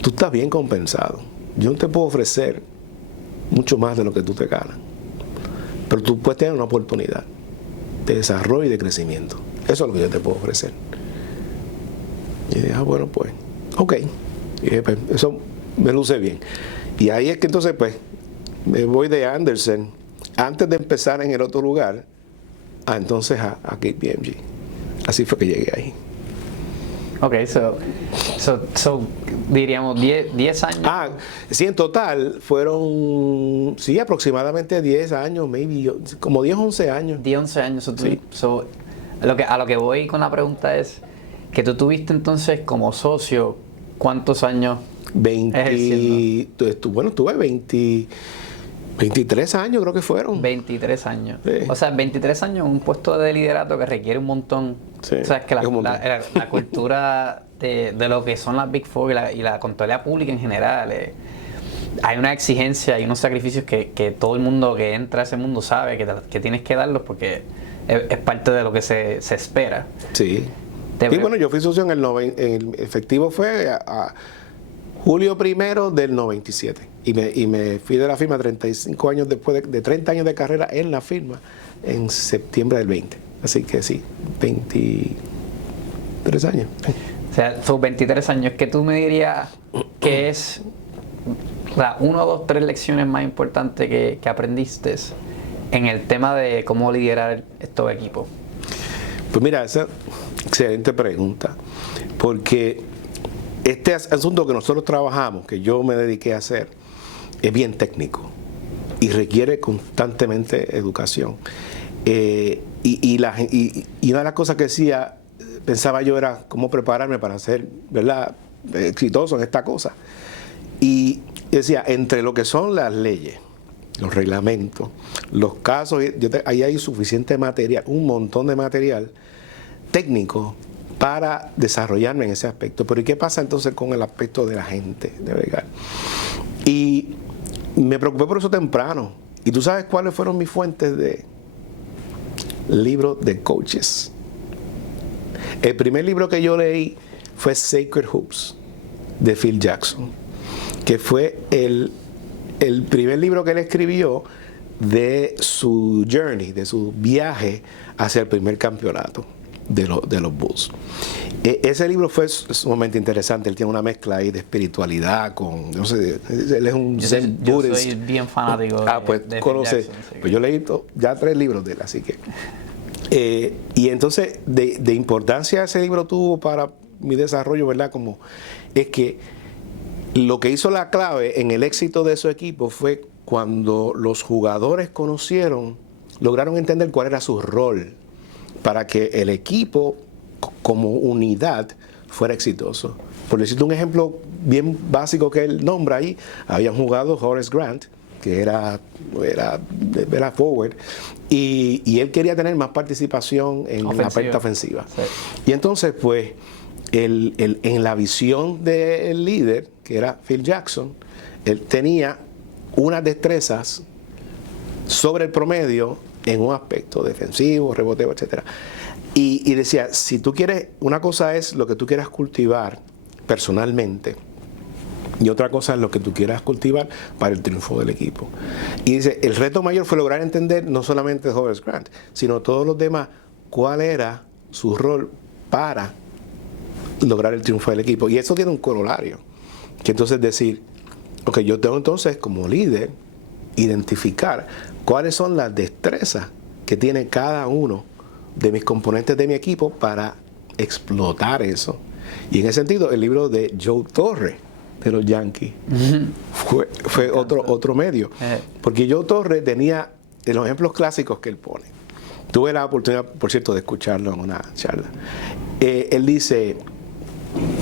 Tú estás bien compensado. Yo no te puedo ofrecer mucho más de lo que tú te ganas. Pero tú puedes tener una oportunidad de desarrollo y de crecimiento. Eso es lo que yo te puedo ofrecer. Y dije, bueno, pues, ok. Y dije, pues, eso me luce bien. Y ahí es que entonces, pues, me voy de Andersen, antes de empezar en el otro lugar, entonces a KPMG. Así fue que llegué ahí. Ok, so diríamos 10 años. Sí, en total fueron, sí, aproximadamente 10 años, maybe, como 10, 11 años. 10, 11 años. Sí. A lo que voy con la pregunta es que tú tuviste entonces como socio, ¿cuántos años ejerciendo? Bueno, tuve 23 años, creo que fueron. 23 años. Sí. O sea, 23 años en un puesto de liderato que requiere un montón. Sí, o sea, es que la cultura de lo que son las Big Four y la contabilidad pública en general hay una exigencia, hay unos sacrificios que todo el mundo que entra a ese mundo sabe que tienes que darlos porque es parte de lo que se espera. Sí. Y bueno, yo fui socio en el efectivo fue a julio 1 del 97. Y me fui de la firma 35 años después de 30 años de carrera en la firma en septiembre del 20. Así que sí, 23 años. O sea, son 23 años. ¿Qué tú me dirías que es la 1, 2, 3 lecciones más importantes que aprendiste en el tema de cómo liderar estos equipos? Pues mira, esa excelente pregunta, porque este asunto que nosotros trabajamos, que yo me dediqué a hacer, es bien técnico y requiere constantemente educación. Y una de las cosas que decía, pensaba yo, era cómo prepararme para ser, ¿verdad?, exitoso en esta cosa. Y decía, entre lo que son las leyes, los reglamentos, los casos, ahí hay suficiente material, un montón de material técnico para desarrollarme en ese aspecto. Pero ¿y qué pasa entonces con el aspecto de la gente, de legal? Y me preocupé por eso temprano. ¿Y tú sabes cuáles fueron mis fuentes de libros de coaches? El primer libro que yo leí fue Sacred Hoops, de Phil Jackson, que fue el primer libro que él escribió de su journey, de su viaje hacia el primer campeonato de los Bulls. Ese libro fue sumamente interesante. Él tiene una mezcla ahí de espiritualidad con, no sé, él es un Zen Buddhist. Yo soy bien fanático de conoce, Phil Jackson, pues yo leí ya 3 libros de él, así que y entonces de importancia ese libro tuvo para mi desarrollo, ¿verdad? Como es que lo que hizo la clave en el éxito de su equipo fue cuando los jugadores lograron entender cuál era su rol para que el equipo como unidad fuera exitoso. Por decirte un ejemplo bien básico que él nombra ahí, habían jugado Horace Grant, que era forward, y él quería tener más participación en la parte ofensiva. Sí. Y entonces, pues, en la visión del líder, que era Phil Jackson, él tenía unas destrezas sobre el promedio en un aspecto defensivo, reboteo, etc. Y decía, si tú quieres, una cosa es lo que tú quieras cultivar personalmente, y otra cosa es lo que tú quieras cultivar para el triunfo del equipo. Y dice, el reto mayor fue lograr entender no solamente Horace Grant, sino todos los demás, cuál era su rol para lograr el triunfo del equipo. Y eso tiene un corolario, que entonces decir, ok, yo tengo entonces como líder identificar cuáles son las destrezas que tiene cada uno de mis componentes de mi equipo para explotar eso. Y en ese sentido, el libro de Joe Torre, de los Yankees, fue otro medio. Porque Joe Torre tenía de los ejemplos clásicos que él pone. Tuve la oportunidad, por cierto, de escucharlo en una charla. Él dice,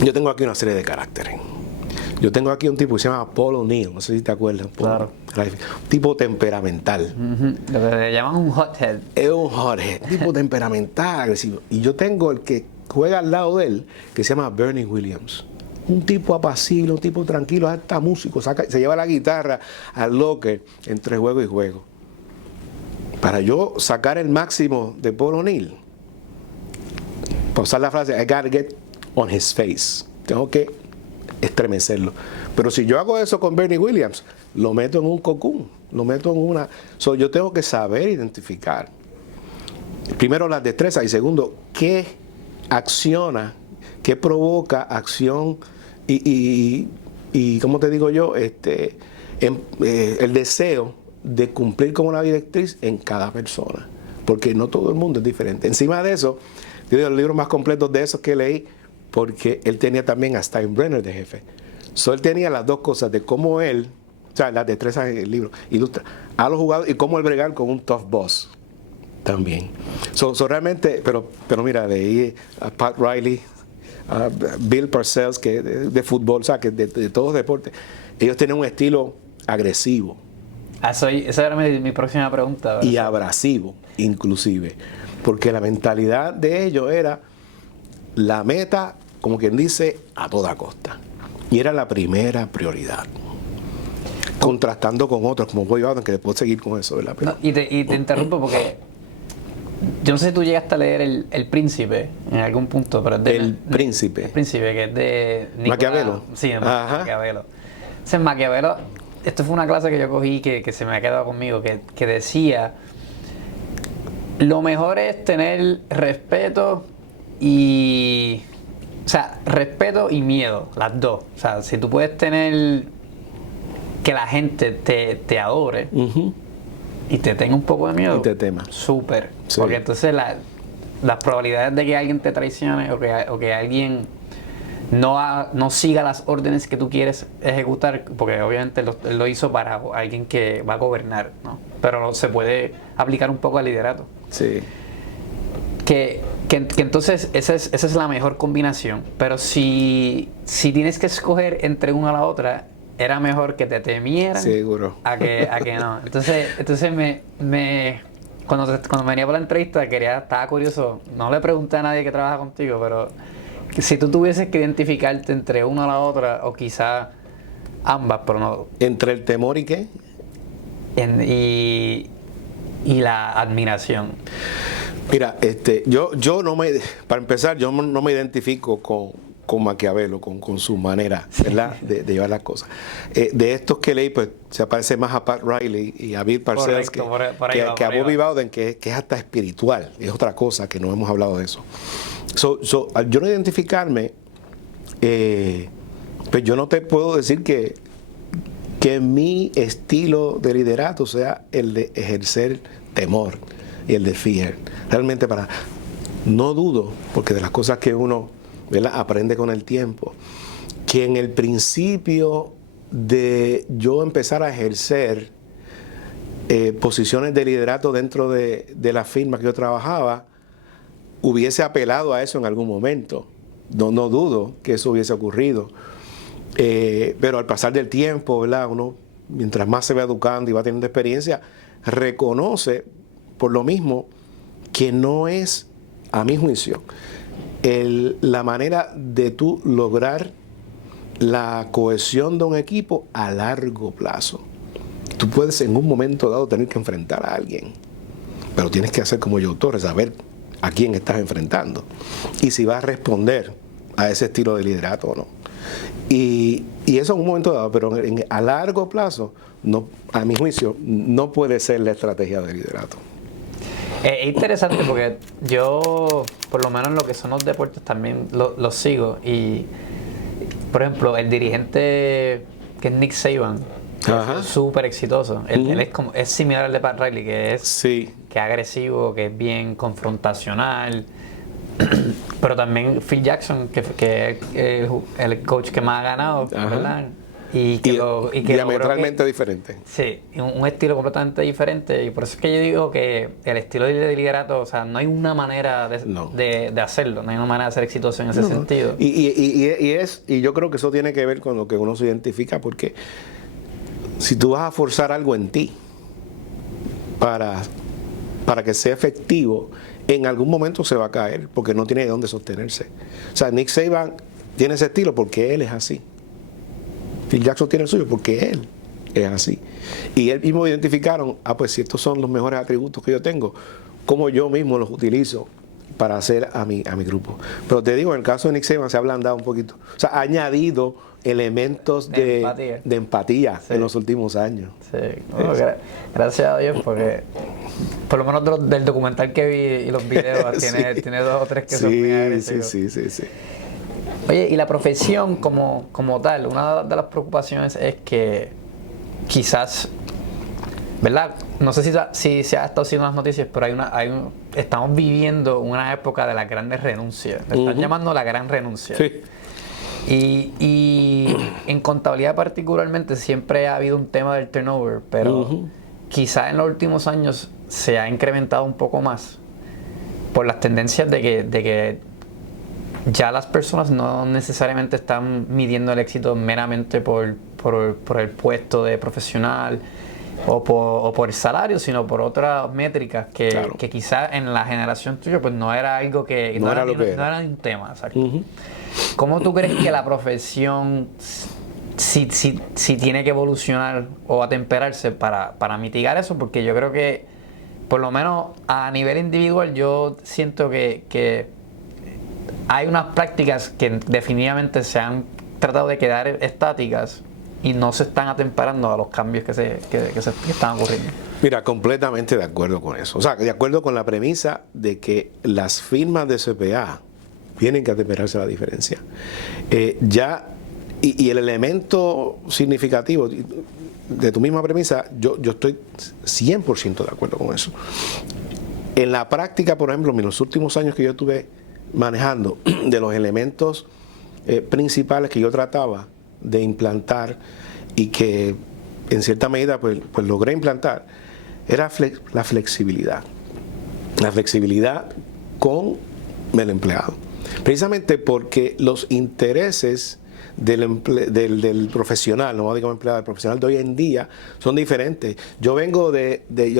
yo tengo aquí una serie de caracteres. Yo tengo aquí un tipo que se llama Paul O'Neill, no sé si te acuerdas. Claro. Un tipo temperamental. Lo que le llaman un hothead. Es un hothead, tipo temperamental, agresivo. Y yo tengo el que juega al lado de él, que se llama Bernie Williams. Un tipo apacible, un tipo tranquilo, hasta músico, se lleva la guitarra al locker entre juego y juego. Para yo sacar el máximo de Paul O'Neill, para usar la frase, I gotta get on his face. Tengo que estremecerlo. Pero si yo hago eso con Bernie Williams, lo meto en un cocoon, lo meto en una... yo tengo que saber identificar, primero, las destrezas, y segundo, qué acciona, qué provoca acción y ¿cómo te digo yo? El deseo de cumplir con una directriz en cada persona, porque no todo el mundo es diferente. Encima de eso, yo digo, los libros más completos de esos que leí, porque él tenía también a Steinbrenner de jefe. Él tenía las dos cosas de cómo él, o sea, las destrezas en el libro, ilustra a los jugadores y cómo él bregar con un tough boss también. Realmente, pero mira, leí a Pat Riley, a Bill Parcells, que de fútbol, o sea, que de todos los deportes, ellos tienen un estilo agresivo. Esa era mi próxima pregunta, ¿verdad? Y abrasivo, inclusive, porque la mentalidad de ellos era la meta, como quien dice, a toda costa. Y era la primera prioridad. contrastando con otros, como Boy Bowden, que después seguir con eso, ¿verdad? No, y te interrumpo porque yo no sé si tú llegaste a leer El Príncipe en algún punto, pero es de... El Príncipe. El Príncipe, que es de Maquiavelo. Sí, de Maquiavelo. Ese Maquiavelo, esto fue una clase que yo cogí que se me ha quedado conmigo, que decía, lo mejor es tener respeto y... O sea, respeto y miedo, las dos. O sea, si tú puedes tener que la gente te adore y te tenga un poco de miedo, y te tema. Súper. Sí. Porque entonces las probabilidades de que alguien te traicione o que alguien no siga las órdenes que tú quieres ejecutar, porque obviamente él lo hizo para alguien que va a gobernar, ¿no? Pero se puede aplicar un poco al liderato. Sí. Que entonces esa es la mejor combinación. Pero si tienes que escoger entre una a la otra, era mejor que te temieran. Seguro. A que no. Entonces cuando venía por la entrevista estaba curioso. No le pregunté a nadie que trabaja contigo, pero si tú tuvieses que identificarte entre una a la otra, o quizá ambas, pero no. ¿Entre el temor y qué? Y la admiración. Mira, yo no para empezar, yo no me identifico con Maquiavelo, con su manera, ¿verdad? de llevar las cosas. De estos que leí, pues se parece más a Pat Riley y a Bill Parcells que a Bobby Bowden, que es hasta espiritual, es otra cosa que no hemos hablado de eso. Al yo no identificarme, pues yo no te puedo decir que mi estilo de liderato sea el de ejercer temor y el de fear. Realmente no dudo, porque de las cosas que uno, ¿verdad?, aprende con el tiempo, que en el principio de yo empezar a ejercer posiciones de liderato dentro de la firma que yo trabajaba, hubiese apelado a eso en algún momento. No dudo que eso hubiese ocurrido. Pero al pasar del tiempo, ¿verdad?, uno, mientras más se va educando y va teniendo experiencia, reconoce por lo mismo que no es, a mi juicio, la manera de tú lograr la cohesión de un equipo a largo plazo. Tú puedes en un momento dado tener que enfrentar a alguien, pero tienes que hacer como Joe Torre, saber a quién estás enfrentando y si vas a responder a ese estilo de liderato o no. Y eso en un momento dado, pero a largo plazo, no, a mi juicio, no puede ser la estrategia de liderato. Es interesante porque yo, por lo menos en lo que son los deportes, también los sigo. Y, por ejemplo, el dirigente que es Nick Saban, es súper exitoso. Él es similar al de Pat Riley, que es agresivo, que es bien confrontacional. Pero también Phil Jackson, que es el coach que más ha ganado, ¿verdad? Y diametralmente diferente. Sí, un estilo completamente diferente. Y por eso es que yo digo que el estilo de liderato, o sea, no hay una manera de hacerlo, no hay una manera de ser exitoso en ese sentido. Y yo creo que eso tiene que ver con lo que uno se identifica, porque si tú vas a forzar algo en ti para que sea efectivo, en algún momento se va a caer, porque no tiene de dónde sostenerse. O sea, Nick Saban tiene ese estilo porque él es así. Phil Jackson tiene el suyo porque él es así. Y él mismo identificaron, pues si estos son los mejores atributos que yo tengo, cómo yo mismo los utilizo para hacer a mi grupo. Pero te digo, en el caso de Nick Saban se ha ablandado un poquito. O sea, ha añadido elementos de empatía en los últimos años. Sí, bueno, gracias a Dios, porque por lo menos del documental que vi y los videos tiene 2 o 3 que son muy agresivos. Sí. Oye, y la profesión como tal, una de las preocupaciones es que quizás, ¿verdad? No sé si se ha estado haciendo las noticias, pero estamos viviendo una época de las grandes renuncias. Le están llamando la gran renuncia. Sí. Y en contabilidad particularmente siempre ha habido un tema del turnover, pero quizás en los últimos años se ha incrementado un poco más por las tendencias de que ya las personas no necesariamente están midiendo el éxito meramente por el puesto de profesional o por el salario, sino por otras métricas que quizás en la generación tuya pues no era algo que no era un tema. Exacto. ¿Cómo tú crees que la profesión si tiene que evolucionar o atemperarse para mitigar eso, porque yo creo que, por lo menos a nivel individual, yo siento que hay unas prácticas que definitivamente se han tratado de quedar estáticas y no se están atemperando a los cambios que están ocurriendo. Mira, completamente de acuerdo con eso. O sea, de acuerdo con la premisa de que las firmas de CPA tienen que atemperarse a la diferencia. Y el elemento significativo de tu misma premisa, yo estoy 100% de acuerdo con eso. En la práctica, por ejemplo, en los últimos años que yo estuve manejando, de los elementos principales que yo trataba de implantar y que en cierta medida pues logré implantar, era la flexibilidad. La flexibilidad con el empleado. Precisamente porque los intereses del profesional, no digo empleado, el profesional de hoy en día son diferentes. Yo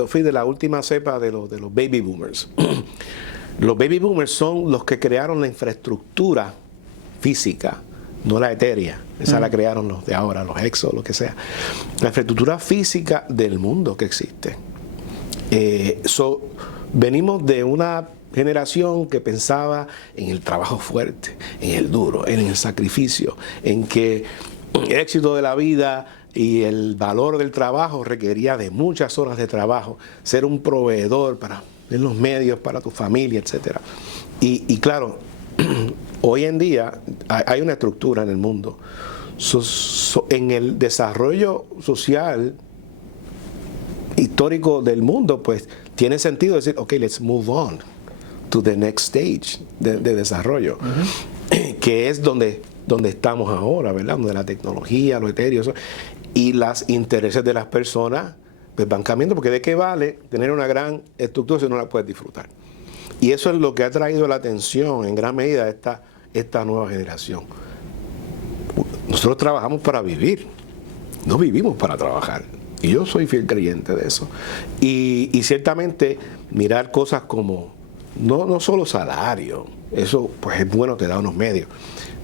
fui de la última cepa de los baby boomers. Los baby boomers son los que crearon la infraestructura física, no la etérea. Esa la crearon los de ahora, los exos, lo que sea. La infraestructura física del mundo que existe. Venimos de una generación que pensaba en el trabajo fuerte, en el duro, en el sacrificio, en que el éxito de la vida y el valor del trabajo requería de muchas horas de trabajo, ser un proveedor para los medios, para tu familia, etc. Y claro, hoy en día hay una estructura en el mundo. En el desarrollo social histórico del mundo, pues tiene sentido decir, ok, let's move on to the next stage de desarrollo, que es donde estamos ahora, ¿verdad? Donde la tecnología, lo etéreo, y los intereses de las personas pues van cambiando, porque ¿de qué vale tener una gran estructura si no la puedes disfrutar? Y eso es lo que ha traído la atención en gran medida a esta nueva generación. Nosotros trabajamos para vivir, no vivimos para trabajar. Y yo soy fiel creyente de eso. Y ciertamente mirar cosas como, no solo salario, eso pues es bueno, te da unos medios,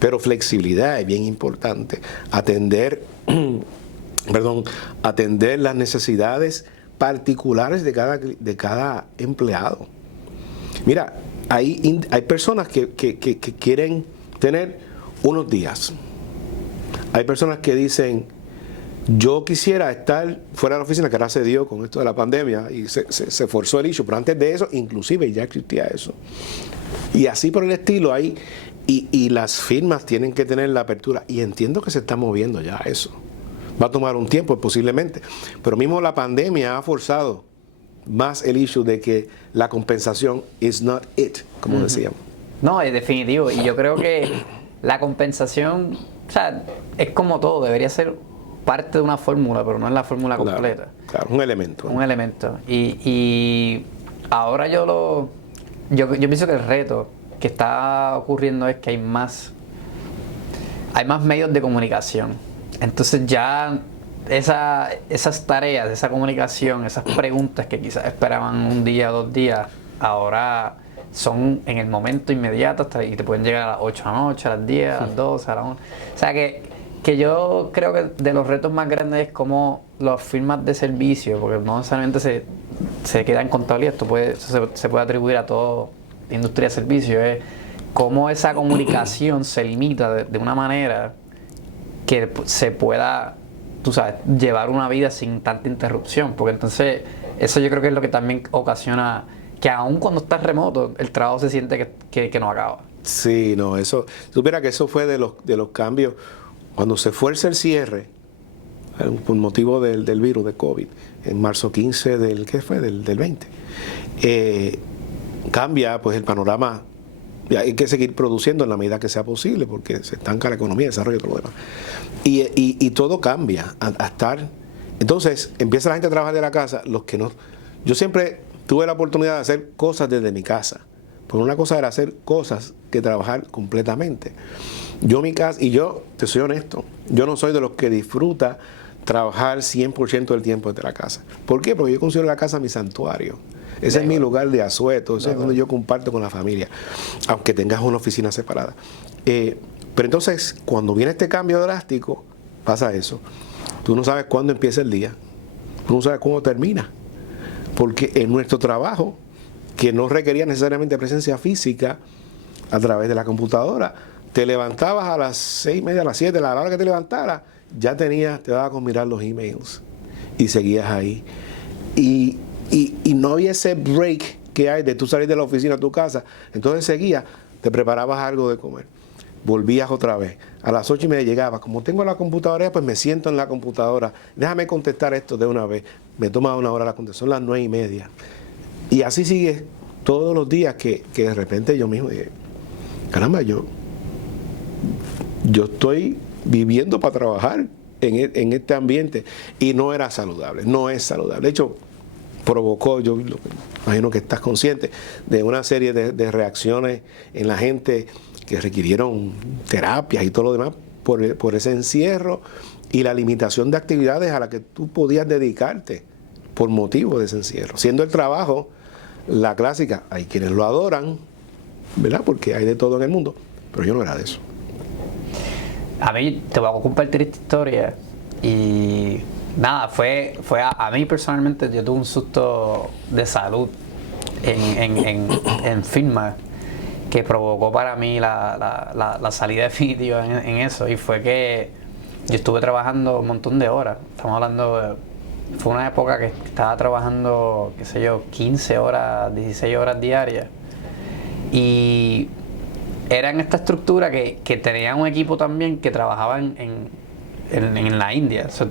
pero flexibilidad es bien importante. Atender las necesidades particulares de cada empleado. Mira, hay personas que quieren tener unos días. Hay personas que dicen, yo quisiera estar fuera de la oficina, que ahora se dio con esto de la pandemia y se forzó el issue, pero antes de eso, inclusive ya existía eso. Y así por el estilo hay, y las firmas tienen que tener la apertura, y entiendo que se está moviendo ya eso. Va a tomar un tiempo posiblemente, pero mismo la pandemia ha forzado más el issue de que la compensación is not it, como decíamos. No, es definitivo, y yo creo que la compensación, o sea, es como todo, debería ser parte de una fórmula, pero no es la fórmula completa. Claro, un elemento. Un elemento. Y ahora yo pienso que el reto que está ocurriendo es que hay más medios de comunicación. Entonces ya esas tareas, esa comunicación, esas preguntas que quizás esperaban un día, 2 días, ahora son en el momento inmediato y te pueden llegar a las 8 de la noche, a las 10, a las 12, a las 1. O sea que yo creo que de los retos más grandes es cómo las firmas de servicio, porque no necesariamente se queda en contabilidad, se puede atribuir a toda industria de servicio, es cómo esa comunicación se limita de una manera que se pueda, tú sabes, llevar una vida sin tanta interrupción, porque entonces eso yo creo que es lo que también ocasiona que aun cuando estás remoto, el trabajo se siente que no acaba. Sí, no, eso, supiera que eso fue de los cambios. Cuando se fuerza el cierre, por motivo del virus de COVID, en marzo 15 del 20, cambia pues el panorama. Y hay que seguir produciendo en la medida que sea posible, porque se estanca la economía, el desarrollo y todo lo demás. Y todo cambia a estar. Entonces, empieza la gente a trabajar de la casa, los que no. Yo siempre tuve la oportunidad de hacer cosas desde mi casa. Pero una cosa era hacer cosas que trabajar completamente. Yo te soy honesto, yo no soy de los que disfruta trabajar 100% del tiempo desde la casa. ¿Por qué? Porque yo considero la casa mi santuario. Ese es mi lugar de asueto, ese es donde yo comparto con la familia, aunque tengas una oficina separada. Pero entonces, cuando viene este cambio drástico, pasa eso. Tú no sabes cuándo empieza el día, tú no sabes cuándo termina, porque en nuestro trabajo, que no requería necesariamente presencia física a través de la computadora, te levantabas a las 6:30, a las 7, a la hora que te levantaras, ya te daba con mirar los emails y seguías ahí. Y no había ese break que hay de tú salir de la oficina a tu casa. Entonces seguías, te preparabas algo de comer, volvías otra vez. A las 8:30 llegabas. Como tengo la computadora, pues me siento en la computadora. Déjame contestar esto de una vez. Me toma una hora la contestación, son las 9:30. Y así sigue todos los días que de repente yo mismo dije, caramba, yo estoy viviendo para trabajar en este ambiente, y no era saludable, no es saludable. De hecho, provocó, yo imagino que estás consciente, de una serie de reacciones en la gente que requirieron terapias y todo lo demás por ese encierro y la limitación de actividades a las que tú podías dedicarte por motivo de ese encierro. Siendo el trabajo la clásica, hay quienes lo adoran, ¿verdad? Porque hay de todo en el mundo, pero yo no era de eso. A mí, te voy a compartir esta historia y nada, fue a mí personalmente, yo tuve un susto de salud en firma que provocó para mí la salida definitiva en eso, y fue que yo estuve trabajando un montón de horas. Estamos hablando fue una época que estaba trabajando, qué sé yo, 15 horas, 16 horas diarias, y era en esta estructura que tenía un equipo también que trabajaba en la India. O sea,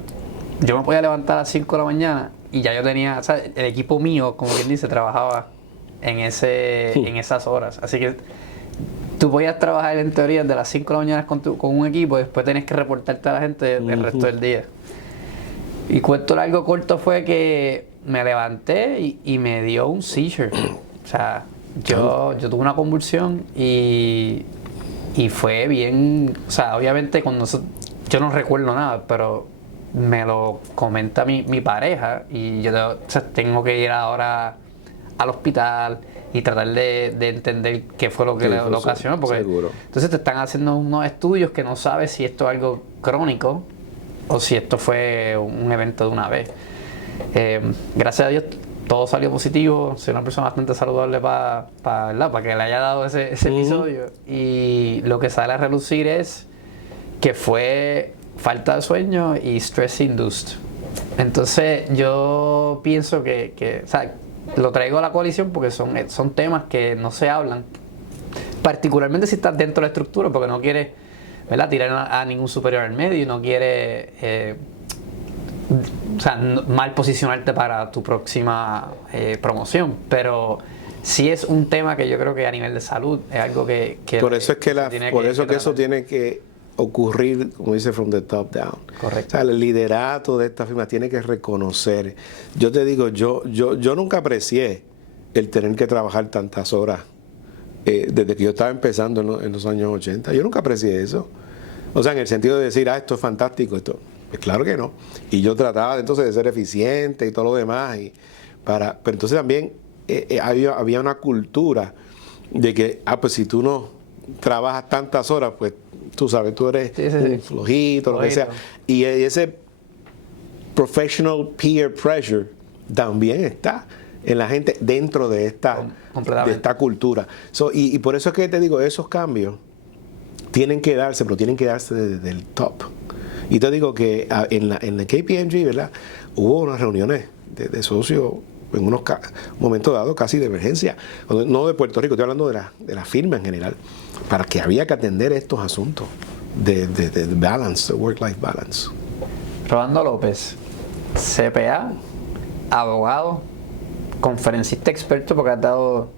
yo me podía levantar a las 5 de la mañana y ya yo tenía, o sea, el equipo mío, como quien dice, trabajaba en esas horas. Así que tú podías trabajar en teoría de las 5 de la mañana con un equipo y después tenés que reportarte a la gente el resto del día. Y cuento largo corto fue que me levanté y me dio un seizure. O sea, yo tuve una convulsión y fue bien, o sea, obviamente yo no recuerdo nada, pero me lo comenta mi pareja y yo tengo que ir ahora al hospital y tratar de entender qué fue lo que le ocasionó, porque seguro. Entonces te están haciendo unos estudios que no sabes si esto es algo crónico o si esto fue un evento de una vez. Gracias a Dios todo salió positivo. Soy una persona bastante saludable para que le haya dado ese episodio, y lo que sale a relucir es que fue falta de sueño y stress induced. Entonces yo pienso que o sea, lo traigo a la coalición porque son temas que no se hablan, particularmente si estás dentro de la estructura, porque no quieres, ¿verdad?, tirar a ningún superior al medio y no quieres o sea, mal posicionarte para tu próxima promoción, pero sí es un tema que yo creo que a nivel de salud es algo que por eso es que eso tiene que ocurrir, como dice, from the top down. Correcto. O sea, el liderato de esta firma tiene que reconocer. Yo te digo, yo nunca aprecié el tener que trabajar tantas horas desde que yo estaba empezando en los años 80. Yo nunca aprecié eso. O sea, en el sentido de decir, esto es fantástico, esto. Pues claro que no. Y yo trataba entonces de ser eficiente y todo lo demás. Pero entonces también había una cultura de que, pues si tú no trabajas tantas horas, pues tú sabes, tú eres flojito, lo que sea. Y ese professional peer pressure también está en la gente dentro de esta cultura. Y por eso es que te digo, esos cambios tienen que darse, pero tienen que darse desde el top. Y te digo que en la KPMG, ¿verdad?, hubo unas reuniones de socios en unos momentos dados casi de emergencia, no de Puerto Rico, estoy hablando de la firma en general, para que había que atender estos asuntos de balance, de work-life balance. Rolando López, CPA, abogado, conferencista experto, porque has dado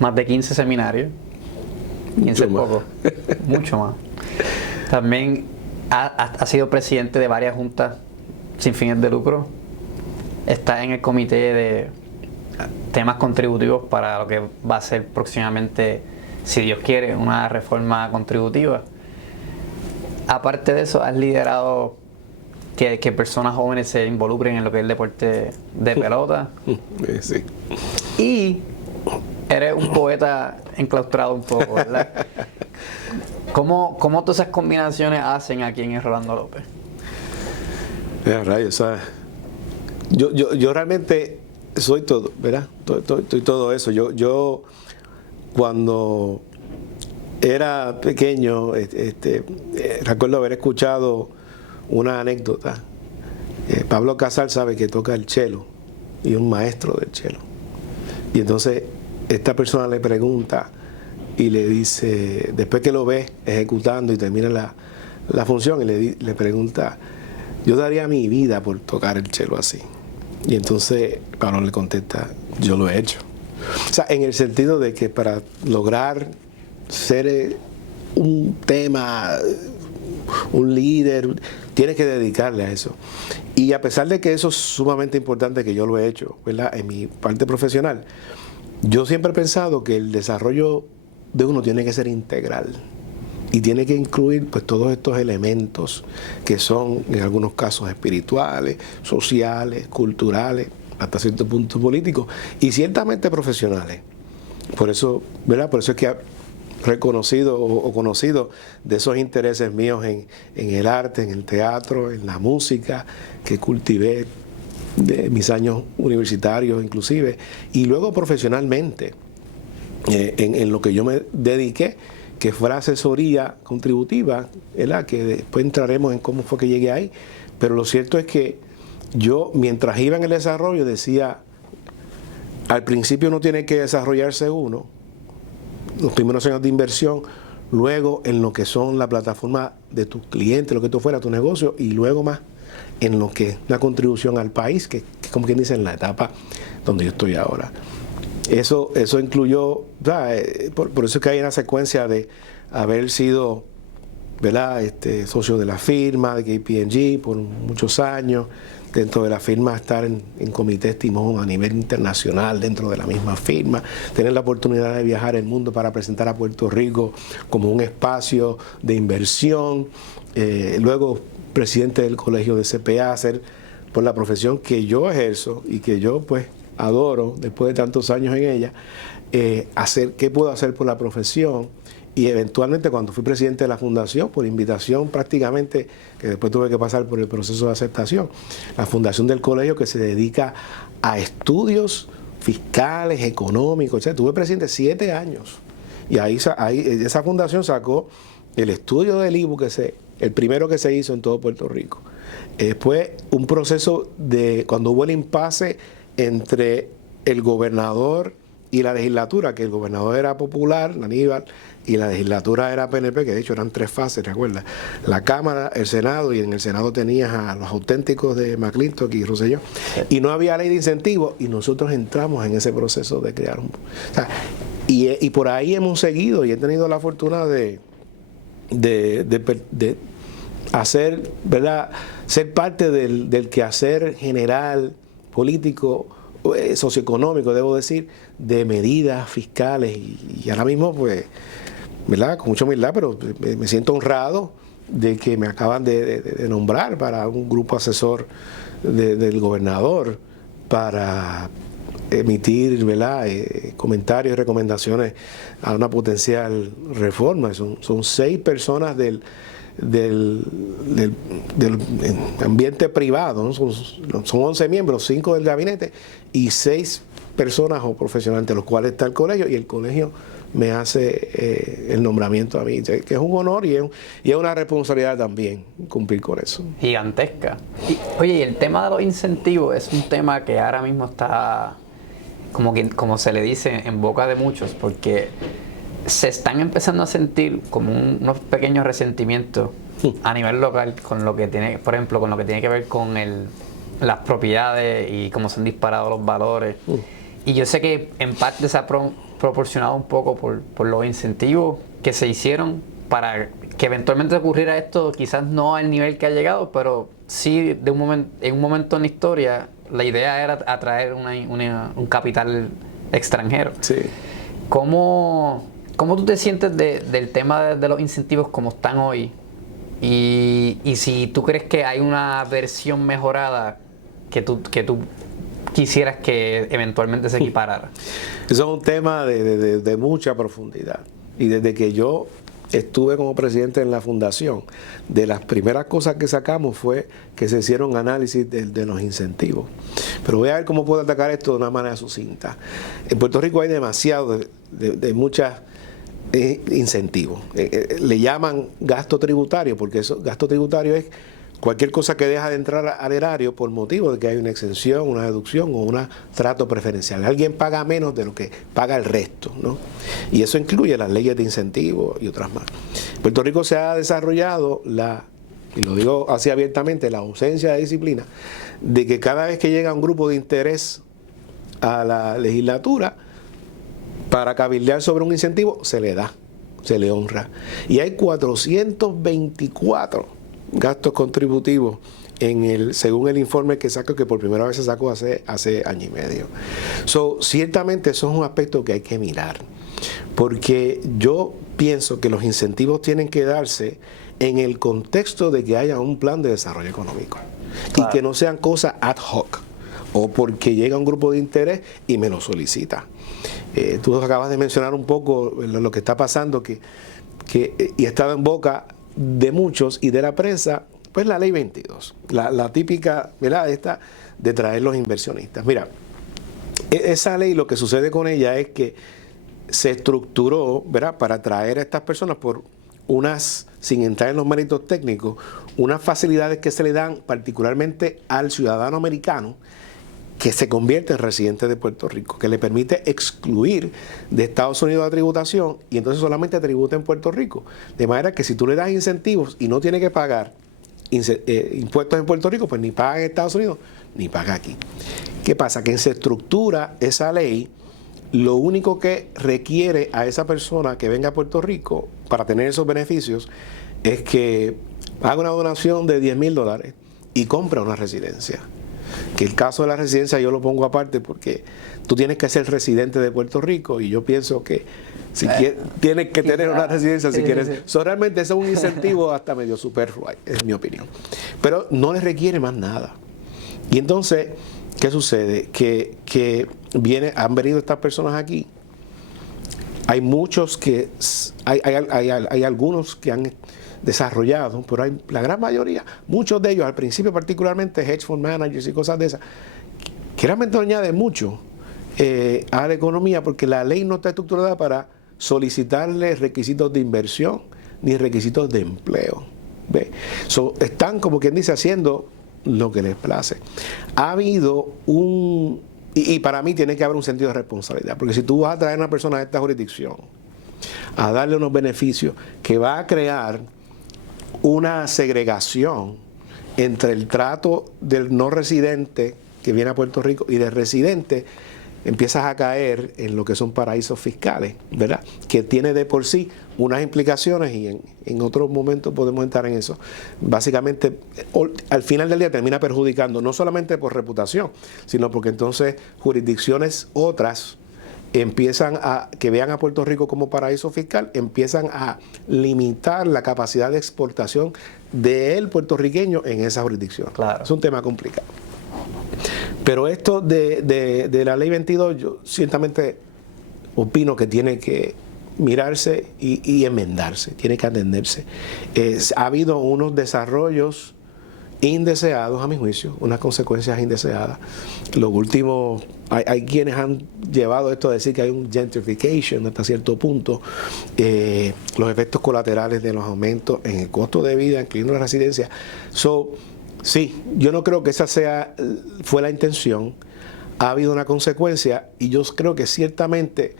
más de 15 seminarios. 15 poco, mucho más. También ha sido presidente de varias juntas sin fines de lucro. Está en el comité de temas contributivos para lo que va a ser próximamente, si Dios quiere, una reforma contributiva. Aparte de eso, has liderado que personas jóvenes se involucren en lo que es el deporte de pelota. Sí. Y eres un poeta enclaustrado un poco, ¿verdad? ¿Cómo todas esas combinaciones hacen aquí en el Rolando López? Mira, rayos, ¿sabes? Yo realmente soy todo, ¿verdad? Estoy todo eso. Yo cuando era pequeño, recuerdo haber escuchado una anécdota. Pablo Casal sabe que toca el cello y un maestro del cello. Y entonces esta persona le pregunta y le dice, después que lo ve ejecutando y termina la función, y le pregunta, yo daría mi vida por tocar el cello así. Y entonces Pablo le contesta, yo lo he hecho. O sea, en el sentido de que para lograr ser un tema, un líder, tienes que dedicarle a eso. Y a pesar de que eso es sumamente importante, que yo lo he hecho, ¿verdad? En mi parte profesional, yo siempre he pensado que el desarrollo de uno tiene que ser integral y tiene que incluir pues todos estos elementos que son en algunos casos espirituales, sociales, culturales, hasta cierto punto políticos y ciertamente profesionales. Por eso, ¿verdad? Por eso es que reconocido o conocido de esos intereses míos en el arte, en el teatro, en la música, que cultivé de mis años universitarios inclusive, y luego profesionalmente, en lo que yo me dediqué, que fuera asesoría contributiva, ¿verdad? Que después entraremos en cómo fue que llegué ahí, pero lo cierto es que yo, mientras iba en el desarrollo, decía, al principio uno tiene que desarrollarse uno, los primeros años de inversión, luego en lo que son la plataforma de tus clientes, lo que tú fuera, tu negocio, y luego más en lo que es la contribución al país, que como quien dice, en la etapa donde yo estoy ahora. Eso incluyó, por eso es que hay una secuencia de haber sido, ¿verdad? Socio de la firma, de KPMG por muchos años, dentro de la firma estar en comités timón a nivel internacional dentro de la misma firma, tener la oportunidad de viajar el mundo para presentar a Puerto Rico como un espacio de inversión, luego presidente del colegio de CPA, hacer por la profesión que yo ejerzo y que yo pues adoro después de tantos años en ella, hacer qué puedo hacer por la profesión. Y eventualmente cuando fui presidente de la fundación, por invitación prácticamente, que después tuve que pasar por el proceso de aceptación, la fundación del colegio que se dedica a estudios fiscales, económicos, etc. Tuve presidente 7 años. Y ahí esa fundación sacó el estudio del IBU, el primero que se hizo en todo Puerto Rico. Después un proceso de cuando hubo el impasse entre el gobernador y la legislatura, que el gobernador era popular, Aníbal, y la legislatura era PNP, que de hecho eran 3 fases, ¿recuerdas? La Cámara, el Senado, y en el Senado tenías a los auténticos de McClintock y Rosselló, y no había ley de incentivos, y nosotros entramos en ese proceso de crear un... O sea, y por ahí hemos seguido, y he tenido la fortuna de hacer, ¿verdad? Ser parte del quehacer general, político, socioeconómico, debo decir, de medidas fiscales y ahora mismo, pues, ¿verdad? Con mucha humildad, pero me siento honrado de que me acaban de nombrar para un grupo asesor del gobernador para emitir, ¿verdad? Comentarios y recomendaciones a una potencial reforma. Son 6 personas del ambiente privado, ¿no? Son 11 miembros, 5 del gabinete y 6 personas o profesionales, entre los cuales está el colegio, y el colegio me hace el nombramiento a mí, que es un honor y es una responsabilidad también cumplir con eso. Gigantesca. Y el tema de los incentivos es un tema que ahora mismo está, como se le dice, en boca de muchos, porque se están empezando a sentir como unos pequeños resentimientos a nivel local con lo que tiene, por ejemplo, con lo que tiene que ver con las propiedades y cómo se han disparado los valores. Y yo sé que en parte se ha proporcionado un poco por los incentivos que se hicieron para que eventualmente ocurriera esto, quizás no al nivel que ha llegado, pero sí en un momento en la historia la idea era atraer un capital extranjero. Sí. ¿Cómo tú te sientes del tema de los incentivos como están hoy? Y si tú crees que hay una versión mejorada que tú quisieras que eventualmente se equiparara. Eso es un tema de mucha profundidad. Y desde que yo estuve como presidente en la fundación, de las primeras cosas que sacamos fue que se hicieron análisis de los incentivos. Pero voy a ver cómo puedo atacar esto de una manera sucinta. En Puerto Rico hay demasiado de muchas incentivos. Le llaman gasto tributario, porque eso, gasto tributario es cualquier cosa que deja de entrar al erario por motivo de que hay una exención, una deducción o un trato preferencial. Alguien paga menos de lo que paga el resto, ¿no? Y eso incluye las leyes de incentivos y otras más. En Puerto Rico se ha desarrollado y lo digo así abiertamente, la ausencia de disciplina, de que cada vez que llega un grupo de interés a la legislatura para cabildear sobre un incentivo, se le da, se le honra. Y hay 424 gastos contributivos según el informe que saco, que por primera vez se sacó hace año y medio. Ciertamente eso es un aspecto que hay que mirar, porque yo pienso que los incentivos tienen que darse en el contexto de que haya un plan de desarrollo económico, claro, y que no sean cosas ad hoc o porque llega un grupo de interés y me lo solicita. Tú acabas de mencionar un poco lo que está pasando y ha estado en boca de muchos y de la prensa, pues la ley 22, la típica, ¿verdad?, esta de traer los inversionistas. Mira, esa ley, lo que sucede con ella es que se estructuró, ¿verdad?, para traer a estas personas por sin entrar en los méritos técnicos, unas facilidades que se le dan particularmente al ciudadano americano que se convierte en residente de Puerto Rico, que le permite excluir de Estados Unidos la tributación y entonces solamente tributa en Puerto Rico. De manera que si tú le das incentivos y no tiene que pagar impuestos en Puerto Rico, pues ni paga en Estados Unidos ni paga aquí. ¿Qué pasa? Que se estructura esa ley, lo único que requiere a esa persona que venga a Puerto Rico para tener esos beneficios es que haga una donación de $10,000 y compra una residencia. Que el caso de la residencia yo lo pongo aparte porque tú tienes que ser residente de Puerto Rico y yo pienso que tienes que tener una residencia si quieres. Realmente eso es un incentivo hasta medio superfluo, es mi opinión. Pero no les requiere más nada. Y entonces, ¿qué sucede? Que han venido estas personas aquí. Hay muchos hay algunos que han desarrollado, pero hay la gran mayoría, muchos de ellos, al principio particularmente hedge fund managers y cosas de esas, que realmente no añaden mucho a la economía porque la ley no está estructurada para solicitarle requisitos de inversión ni requisitos de empleo. ¿Ve? Están, como quien dice, haciendo lo que les place. Ha habido y para mí tiene que haber un sentido de responsabilidad, porque si tú vas a traer a una persona de esta jurisdicción a darle unos beneficios que va a crear una segregación entre el trato del no residente que viene a Puerto Rico y del residente, empiezas a caer en lo que son paraísos fiscales, ¿verdad? Que tiene de por sí unas implicaciones y en otros momentos podemos entrar en eso. Básicamente, al final del día termina perjudicando, no solamente por reputación, sino porque entonces jurisdicciones otras que vean a Puerto Rico como paraíso fiscal, empiezan a limitar la capacidad de exportación del puertorriqueño en esa jurisdicción. Claro. Es un tema complicado. Pero esto de la ley 22, yo ciertamente opino que tiene que mirarse y enmendarse, tiene que atenderse. Ha habido unos desarrollos indeseados, a mi juicio, unas consecuencias indeseadas. Los últimos, hay quienes han llevado esto a decir que hay un gentrification hasta cierto punto, los efectos colaterales de los aumentos en el costo de vida, incluyendo la residencia. Sí, yo no creo que esa fue la intención. Ha habido una consecuencia y yo creo que ciertamente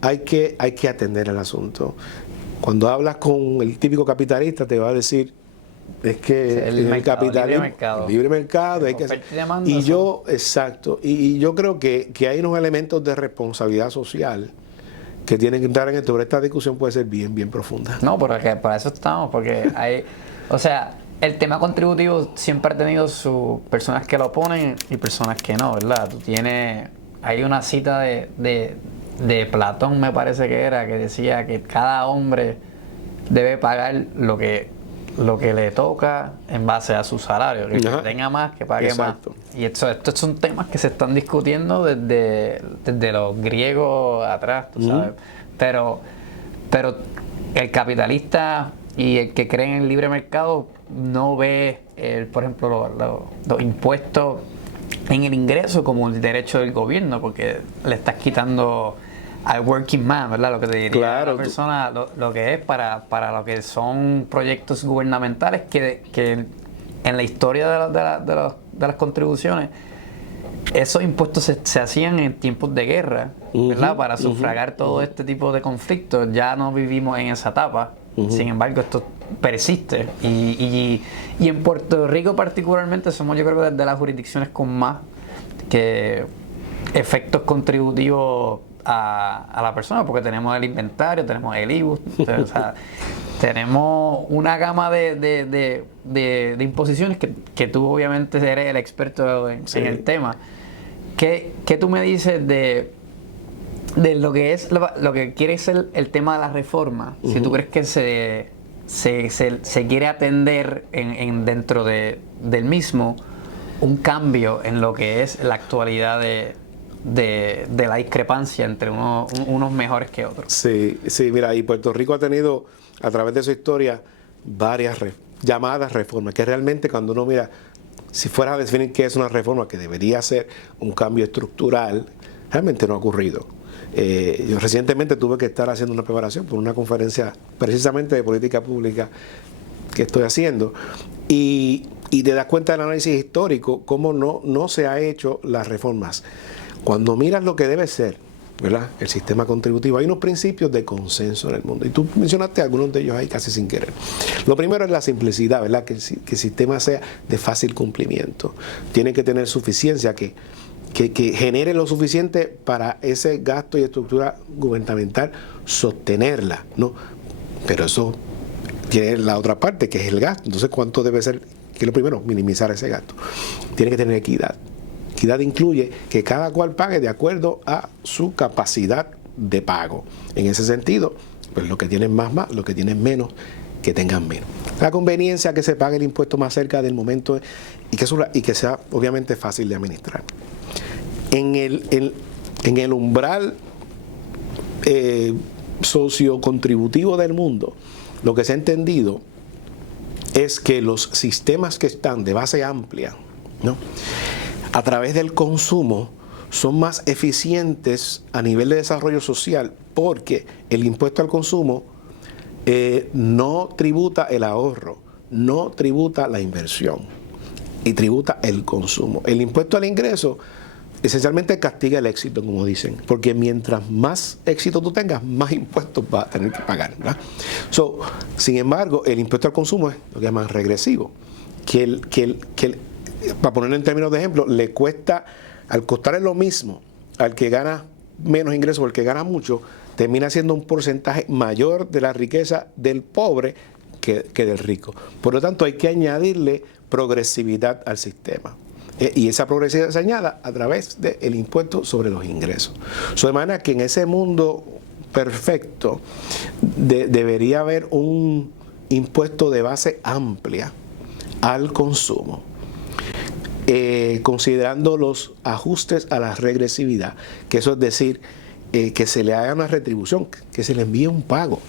hay que atender el asunto. Cuando hablas con el típico capitalista te va a decir, es que el capitalismo, libre mercado, hay que hacer. Y yo, exacto, y yo creo que hay unos elementos de responsabilidad social que tienen que entrar en esto, pero esta discusión puede ser bien profunda. No, porque para eso estamos, porque hay, o sea, el tema contributivo siempre ha tenido sus personas que lo oponen y personas que no, ¿verdad? Hay una cita de Platón, me parece que era, que decía que cada hombre debe pagar lo que le toca en base a su salario, que tenga más, que pague exacto. más. Y estos son temas que se están discutiendo desde los griegos atrás, tú sabes. Pero el capitalista y el que cree en el libre mercado no ve, por ejemplo, los impuestos en el ingreso como el derecho del gobierno, porque le estás quitando al working man, ¿verdad? Lo que te diría Claro, la persona, lo que es para lo que son proyectos gubernamentales que en la historia de las contribuciones, esos impuestos se hacían en tiempos de guerra, ¿verdad? Para sufragar todo este tipo de conflictos. Ya no vivimos en esa etapa. Sin embargo, esto persiste. Y en Puerto Rico particularmente somos, yo creo, de las jurisdicciones con más que efectos contributivos a la persona, porque tenemos el inventario, tenemos el IBU, o sea, tenemos una gama de imposiciones que tú obviamente eres el experto en el tema. ¿Qué tú me dices de lo que es lo que quiere ser el tema de la reforma? Si tú crees que se quiere atender dentro del mismo un cambio en lo que es la actualidad de la discrepancia entre unos mejores que otros. Sí, mira, y Puerto Rico ha tenido a través de su historia varias llamadas reformas, que realmente cuando uno mira, si fuera a definir qué es una reforma, que debería ser un cambio estructural, realmente no ha ocurrido. Yo recientemente tuve que estar haciendo una preparación por una conferencia precisamente de política pública que estoy haciendo, y te das cuenta del análisis histórico, cómo no se ha hecho las reformas. Cuando miras lo que debe ser, ¿verdad?, el sistema contributivo, hay unos principios de consenso en el mundo. Y tú mencionaste algunos de ellos ahí casi sin querer. Lo primero es la simplicidad, ¿verdad?, que el sistema sea de fácil cumplimiento. Tiene que tener suficiencia, que genere lo suficiente para ese gasto y estructura gubernamental sostenerla, ¿no? Pero eso tiene la otra parte, que es el gasto. Entonces, ¿cuánto debe ser? Que lo primero, minimizar ese gasto. Tiene que tener equidad. Equidad incluye que cada cual pague de acuerdo a su capacidad de pago. En ese sentido, pues los que tienen más, los que tienen menos, que tengan menos. La conveniencia, que se pague el impuesto más cerca del momento y que sea obviamente fácil de administrar. En el umbral sociocontributivo del mundo, lo que se ha entendido es que los sistemas que están de base amplia, ¿no?, a través del consumo, son más eficientes a nivel de desarrollo social, porque el impuesto al consumo no tributa el ahorro, no tributa la inversión, y tributa el consumo. El impuesto al ingreso esencialmente castiga el éxito, como dicen, porque mientras más éxito tú tengas, más impuestos vas a tener que pagar, ¿verdad? Sin embargo, el impuesto al consumo es lo que llaman regresivo, para ponerlo en términos de ejemplo, le cuesta, al costarle lo mismo al que gana menos ingresos o al que gana mucho, termina siendo un porcentaje mayor de la riqueza del pobre que del rico. Por lo tanto, hay que añadirle progresividad al sistema. Y esa progresividad se añada a través del impuesto sobre los ingresos. De manera que en ese mundo perfecto debería haber un impuesto de base amplia al consumo, considerando los ajustes a la regresividad, que eso es decir, que se le haga una retribución, que se le envíe un pago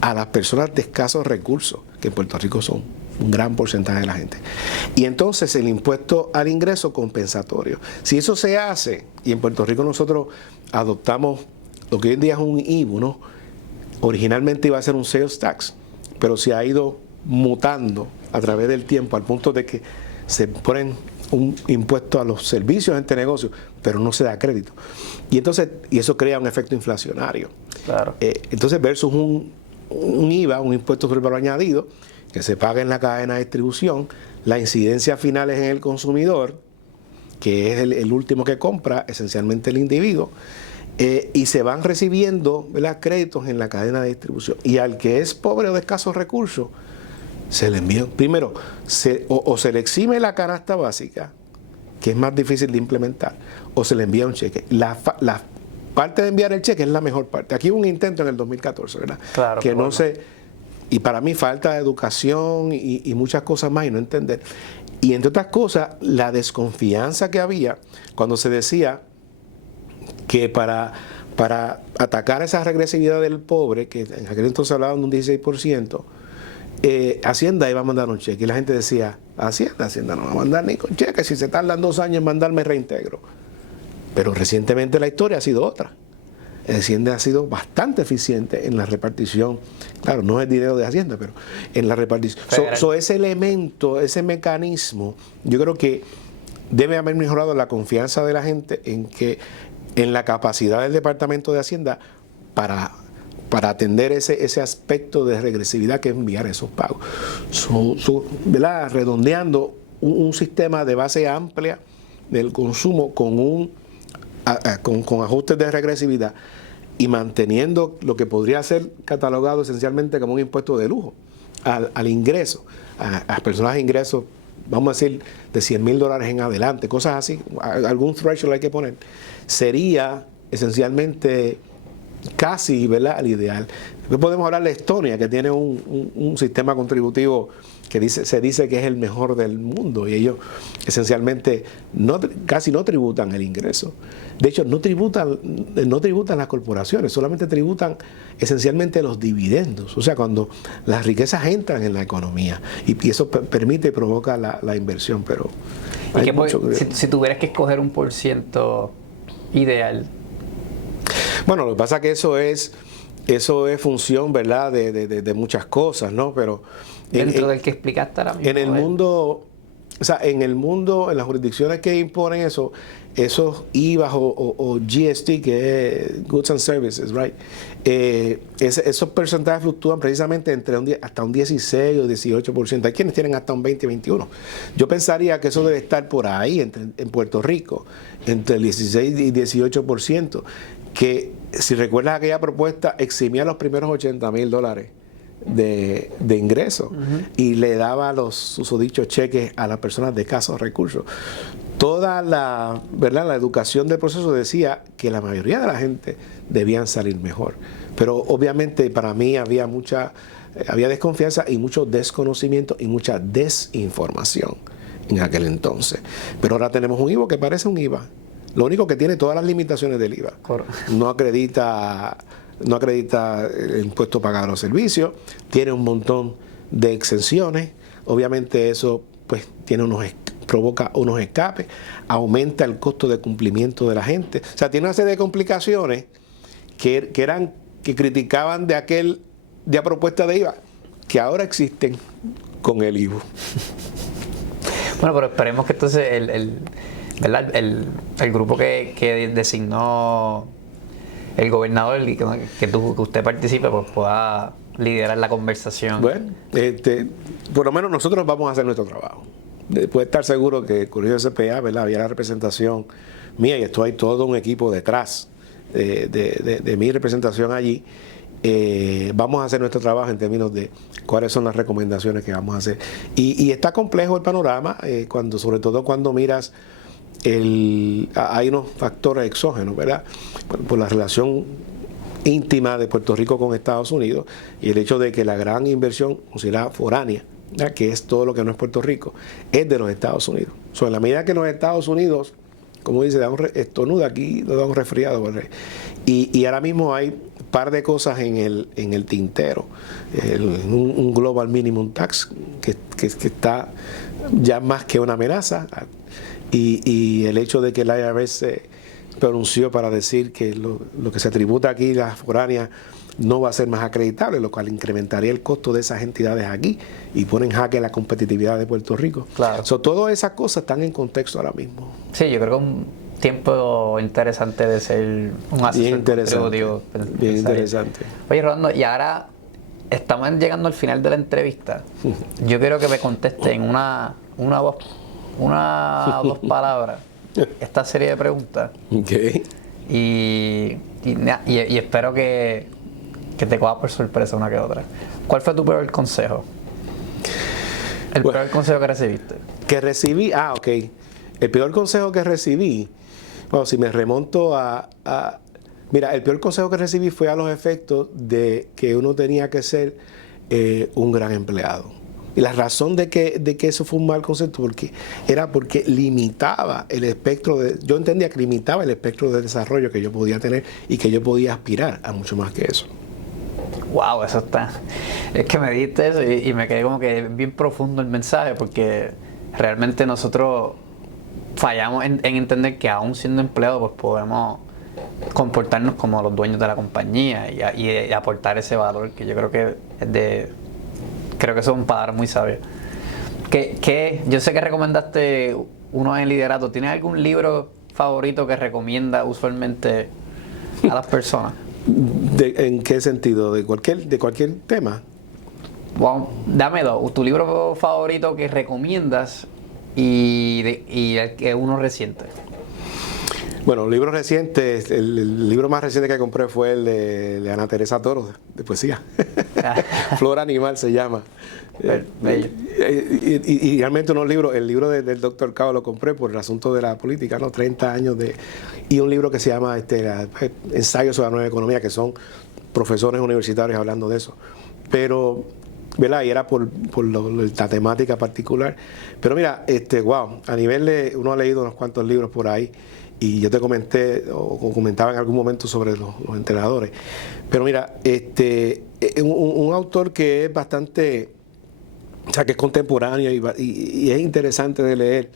a las personas de escasos recursos, que en Puerto Rico son un gran porcentaje de la gente. Y entonces el impuesto al ingreso compensatorio. Si eso se hace, y en Puerto Rico nosotros adoptamos lo que hoy en día es un IBU, ¿no? Originalmente iba a ser un sales tax, pero se ha ido mutando a través del tiempo al punto de que se ponen un impuesto a los servicios de este negocio, pero no se da crédito. Y entonces, y eso crea un efecto inflacionario. Claro. Entonces, versus un IVA, un impuesto sobre el valor añadido, que se paga en la cadena de distribución, la incidencia final es en el consumidor, que es el último que compra, esencialmente el individuo, y se van recibiendo, ¿verdad?, créditos en la cadena de distribución. Y al que es pobre o de escasos recursos, se le envía, primero, o se le exime la canasta básica, que es más difícil de implementar, o se le envía un cheque. La parte de enviar el cheque es la mejor parte. Aquí hubo un intento en el 2014, ¿verdad? Claro, que no se... Y para mí falta de educación y muchas cosas más y no entender. Y entre otras cosas, la desconfianza que había cuando se decía que para para atacar esa regresividad del pobre, que en aquel entonces hablaban de un 16%, Hacienda iba a mandar un cheque. Y la gente decía, Hacienda no va a mandar ni con cheque, si se tardan 2 años en mandarme reintegro. Pero recientemente la historia ha sido otra. Hacienda ha sido bastante eficiente en la repartición. Claro, no es dinero de Hacienda, pero en la repartición. Ese elemento, ese mecanismo, yo creo que debe haber mejorado la confianza de la gente en la capacidad del Departamento de Hacienda para atender ese aspecto de regresividad que es enviar esos pagos. ¿Verdad? Redondeando un sistema de base amplia del consumo con ajustes de regresividad y manteniendo lo que podría ser catalogado esencialmente como un impuesto de lujo al ingreso, a personas de ingresos, vamos a decir, de $100,000 en adelante, cosas así, algún threshold hay que poner, sería esencialmente casi, ¿verdad?, el ideal. Después podemos hablar de Estonia, que tiene un sistema contributivo que se dice que es el mejor del mundo, y ellos esencialmente casi no tributan el ingreso. De hecho, no tributan las corporaciones, solamente tributan esencialmente los dividendos, o sea, cuando las riquezas entran en la economía, y eso permite y provoca la inversión. Pero si tuvieras que escoger un % ideal. Bueno, lo que pasa es que eso es función, ¿verdad?, de muchas cosas, ¿no? Pero dentro del que explicaste ahora mismo. En el mundo, en las jurisdicciones que imponen esos IVAs o GST, que es Goods and Services, right? Esos porcentajes fluctúan precisamente hasta un 16 o 18%. Hay quienes tienen hasta un 20, 21. Yo pensaría que eso debe estar por ahí, en Puerto Rico, entre el 16 y 18%, que si recuerdas aquella propuesta, eximía los primeros $80,000 de ingresos, y le daba los susodichos cheques a las personas de escasos recursos. Toda la educación del proceso decía que la mayoría de la gente debían salir mejor, pero obviamente para mí había desconfianza y mucho desconocimiento y mucha desinformación en aquel entonces. Pero ahora tenemos un IVA que parece un IVA, lo único que tiene todas las limitaciones del IVA. No acredita el impuesto pagado a los servicios, tiene un montón de exenciones. Obviamente eso pues provoca unos escapes, aumenta el costo de cumplimiento de la gente. O sea, tiene una serie de complicaciones que criticaban de aquella propuesta de IVA, que ahora existen con el IVU. Bueno, pero esperemos que entonces el grupo que designó el gobernador y que usted participe, pues pueda liderar la conversación. Bueno, por lo menos nosotros vamos a hacer nuestro trabajo. Puede estar seguro que el Colegio de CPA, ¿verdad?, había la representación mía, y esto hay todo un equipo detrás de mi representación allí. Vamos a hacer nuestro trabajo en términos de cuáles son las recomendaciones que vamos a hacer. Y está complejo el panorama, sobre todo cuando miras hay unos factores exógenos, ¿verdad?, por la relación íntima de Puerto Rico con Estados Unidos, y el hecho de que la gran inversión considerada foránea, ¿verdad?, que es todo lo que no es Puerto Rico, es de los Estados Unidos. En la medida que los Estados Unidos, como dice, estornuda, aquí nos da un resfriado, ¿verdad? Y ahora mismo hay un par de cosas en el tintero. Un Global Minimum Tax que está ya más que una amenaza, y el hecho de que el IRS se pronunció para decir que lo que se tributa aquí, las foráneas, no va a ser más acreditable, lo cual incrementaría el costo de esas entidades aquí y pone en jaque la competitividad de Puerto Rico. Claro. Todas esas cosas están en contexto ahora mismo. Sí, yo creo que es un tiempo interesante de ser un asesor contributivo. Bien interesante. Oye, Rolando, y ahora estamos llegando al final de la entrevista. Yo quiero que me conteste en una o dos palabras esta serie de preguntas. Okay. Y espero que te coja por sorpresa una que otra. ¿Cuál fue tu peor consejo? Peor consejo que recibiste. Que recibí, ok. El peor consejo que recibí, bueno, si me remonto mira, el peor consejo que recibí fue a los efectos de que uno tenía que ser un gran empleado. Y la razón de que eso fue un mal concepto era porque limitaba el espectro yo entendía que limitaba el espectro de desarrollo que yo podía tener y que yo podía aspirar a mucho más que eso. Wow, eso está. Es que me diste eso y me quedé como que bien profundo el mensaje, porque realmente nosotros fallamos en entender que aún siendo empleados pues podemos comportarnos como los dueños de la compañía y aportar ese valor que yo creo que creo que eso es un palabra muy sabio. Yo sé que recomendaste uno en liderato. ¿Tienes algún libro favorito que recomienda usualmente a las personas? ¿En qué sentido? ¿De cualquier tema? Bueno, dame dos. Tu libro favorito que recomiendas y el que uno reciente. Bueno, libros recientes, el libro más reciente que compré fue el de Ana Teresa Toro, de poesía. Flora Animal se llama. Bello. Y realmente el libro del Dr. Cao lo compré por el asunto de la política, ¿no? 30 años y un libro que se llama Ensayos sobre la Nueva Economía, que son profesores universitarios hablando de eso. Pero, ¿verdad? Y era por la temática particular. Pero mira, wow, a nivel uno ha leído unos cuantos libros por ahí. Y yo te comenté o comentaba en algún momento sobre los entrenadores. Pero mira, un autor que es bastante, o sea, que es contemporáneo y es interesante de leer,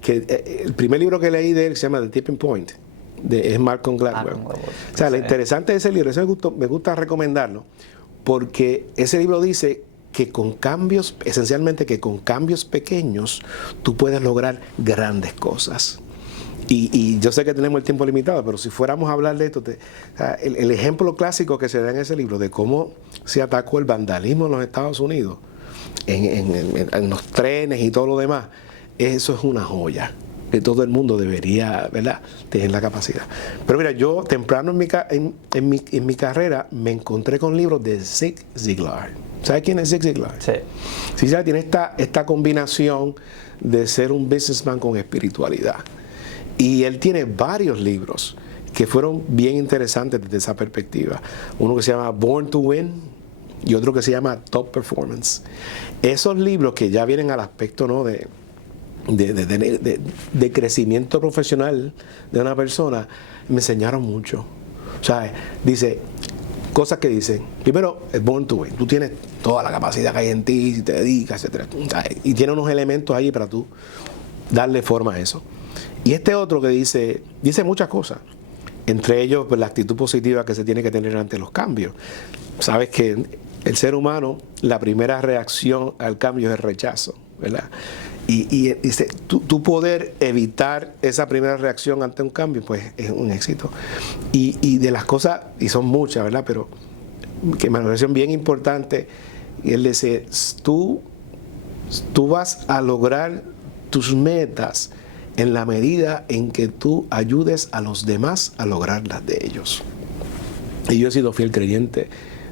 que el primer libro que leí de él se llama The Tipping Point, es Malcolm Gladwell. O sea, lo interesante de ese libro, eso me gusta recomendarlo, porque ese libro dice que esencialmente que con cambios pequeños, tú puedes lograr grandes cosas. Y yo sé que tenemos el tiempo limitado, pero si fuéramos a hablar de esto, o sea, el ejemplo clásico que se da en ese libro de cómo se atacó el vandalismo en los Estados Unidos, en los trenes y todo lo demás, eso es una joya que todo el mundo debería, ¿verdad?, tener la capacidad. Pero mira, yo temprano en mi carrera me encontré con libros de Zig Ziglar. ¿Sabes quién es Zig Ziglar? Sí. Zig Ziglar tiene esta combinación de ser un businessman con espiritualidad. Y él tiene varios libros que fueron bien interesantes desde esa perspectiva. Uno que se llama Born to Win y otro que se llama Top Performance. Esos libros que ya vienen al aspecto, ¿no?, de crecimiento profesional de una persona, me enseñaron mucho. O sea, dice cosas que dicen, primero, es Born to Win. Tú tienes toda la capacidad que hay en ti, si te dedicas, etc. Y tiene unos elementos ahí para tú darle forma a eso. Y otro que dice muchas cosas, entre ellos pues, la actitud positiva que se tiene que tener ante los cambios. Sabes que el ser humano, la primera reacción al cambio es el rechazo, ¿verdad? Y dice, tú poder evitar esa primera reacción ante un cambio, pues es un éxito. Y de las cosas, y son muchas, ¿verdad? Pero que me pareció bien importante, y él dice, tú vas a lograr tus metas en la medida en que tú ayudes a los demás a lograr las de ellos. Y yo he sido fiel creyente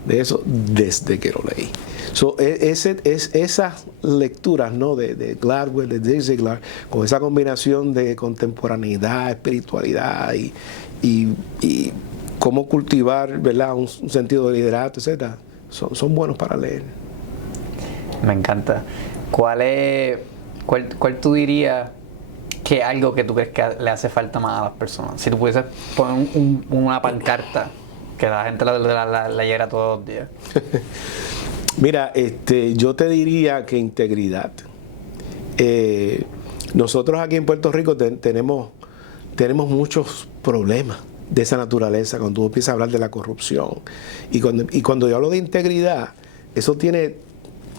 de eso desde que lo leí. Esas lecturas, ¿no?, de Gladwell, de Zig Ziglar, con esa combinación de contemporaneidad, espiritualidad y cómo cultivar, ¿verdad?, un sentido de liderato, etc., son buenos para leer. Me encanta. ¿Cuál tú dirías que es algo que tú crees que le hace falta más a las personas? Si tú pudieses poner una pancarta que la gente la leyera todos los días. Mira, yo te diría que integridad. Nosotros aquí en Puerto Rico tenemos muchos problemas de esa naturaleza cuando tú empiezas a hablar de la corrupción. Y cuando yo hablo de integridad, eso tiene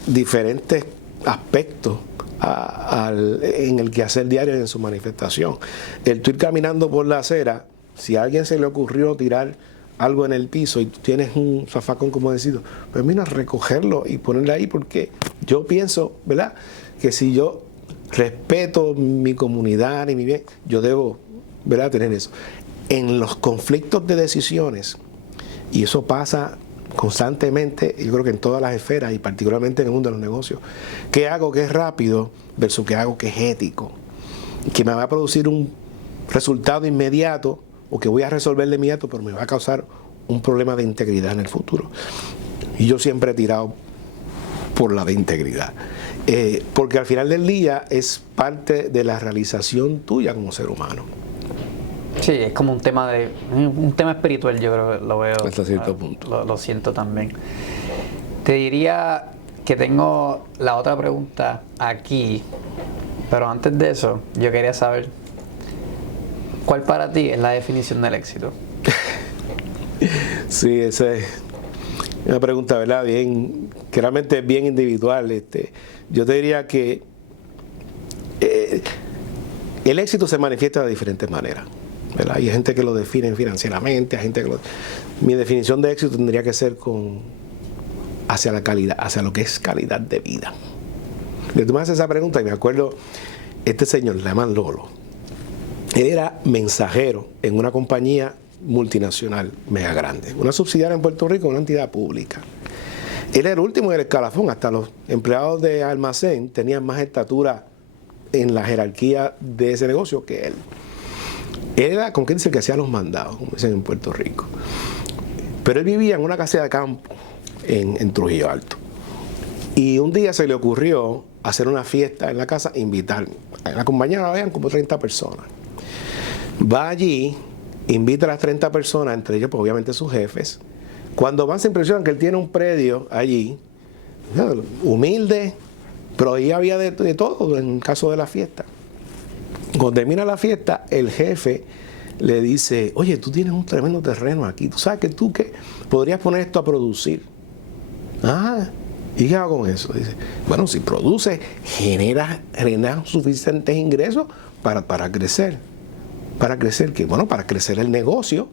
diferentes aspectos en el quehacer diario y en su manifestación. El tú ir caminando por la acera, si a alguien se le ocurrió tirar algo en el piso y tú tienes un zafacón, como decido, pues mira, recogerlo y ponerlo ahí, porque yo pienso, ¿verdad?, que si yo respeto mi comunidad y mi bien, yo debo, ¿verdad?, tener eso. En los conflictos de decisiones, y eso pasa constantemente, yo creo que en todas las esferas y particularmente en el mundo de los negocios, ¿qué hago que es rápido versus qué hago que es ético? Que me va a producir un resultado inmediato o que voy a resolver de inmediato, pero me va a causar un problema de integridad en el futuro. Y yo siempre he tirado por la de integridad. Porque al final del día es parte de la realización tuya como ser humano. Sí, es como un tema espiritual, yo creo que lo veo. Hasta cierto punto. Lo siento también. Te diría que tengo la otra pregunta aquí, pero antes de eso, yo quería saber, ¿cuál para ti es la definición del éxito? Sí, esa es una pregunta, ¿verdad? Bien, que realmente es bien individual. Yo te diría que el éxito se manifiesta de diferentes maneras, ¿verdad? Hay gente que lo define financieramente, hay gente que mi definición de éxito tendría que ser hacia la calidad, hacia lo que es calidad de vida. Tú me haces esa pregunta y me acuerdo, este señor, le llaman Lolo. Él era mensajero en una compañía multinacional mega grande, una subsidiaria en Puerto Rico, una entidad pública. Él era el último del escalafón, hasta los empleados de almacén tenían más estatura en la jerarquía de ese negocio que él. Él era, ¿con qué dice? Que hacía los mandados, como dicen en Puerto Rico. Pero él vivía en una casa de campo en Trujillo Alto. Y un día se le ocurrió hacer una fiesta en la casa, invitar. En la compañía habían como 30 personas. Va allí, invita a las 30 personas, entre ellos pues, obviamente sus jefes. Cuando van se impresionan que él tiene un predio allí, humilde, pero ahí había de todo en el caso de la fiesta. Cuando termina la fiesta, el jefe le dice, oye, tú tienes un tremendo terreno aquí, tú sabes que tú que podrías poner esto a producir. ¿Y qué hago con eso? Dice, bueno, si produce, genera suficientes ingresos para crecer. ¿Para crecer qué? Bueno, para crecer el negocio.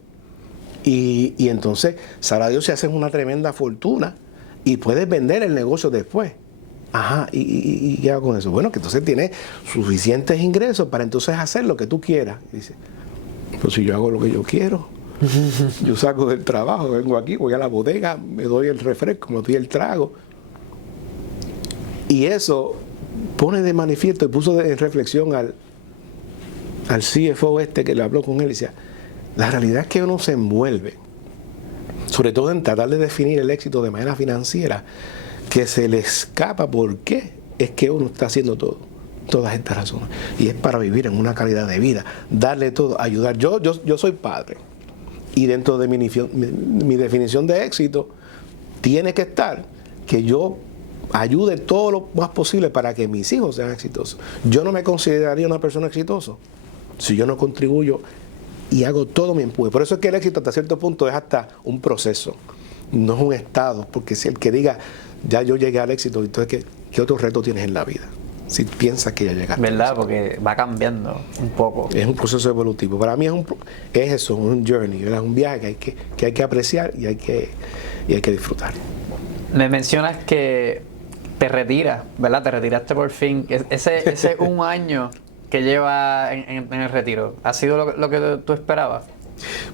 Y entonces, sabrá Dios, si hacen una tremenda fortuna y puedes vender el negocio después. ¿Y qué hago con eso? Bueno, que entonces tienes suficientes ingresos para entonces hacer lo que tú quieras. Y dice, pues si yo hago lo que yo quiero, yo saco del trabajo, vengo aquí, voy a la bodega, me doy el refresco, me doy el trago. Y eso pone de manifiesto y puso en reflexión al CFO que le habló con él y decía, la realidad es que uno se envuelve, sobre todo en tratar de definir el éxito de manera financiera, que se le escapa por qué es que uno está haciendo todas estas razones. Y es para vivir en una calidad de vida, darle todo, ayudar. Yo soy padre y dentro de mi definición de éxito tiene que estar que yo ayude todo lo más posible para que mis hijos sean exitosos. Yo no me consideraría una persona exitosa si yo no contribuyo y hago todo mi empuje. Por eso es que el éxito hasta cierto punto es hasta un proceso, no es un estado, porque si el que diga, ya yo llegué al éxito, entonces ¿qué otro reto tienes en la vida? Si piensas que ya llegaste. ¿Verdad? Porque va cambiando un poco. Es un proceso evolutivo. Para mí es eso, un journey, ¿verdad? Un viaje que hay que apreciar y hay que disfrutar. Me mencionas que te retiras, ¿verdad? Te retiraste por fin. Ese un año que lleva en el retiro, ¿ha sido lo que tú esperabas?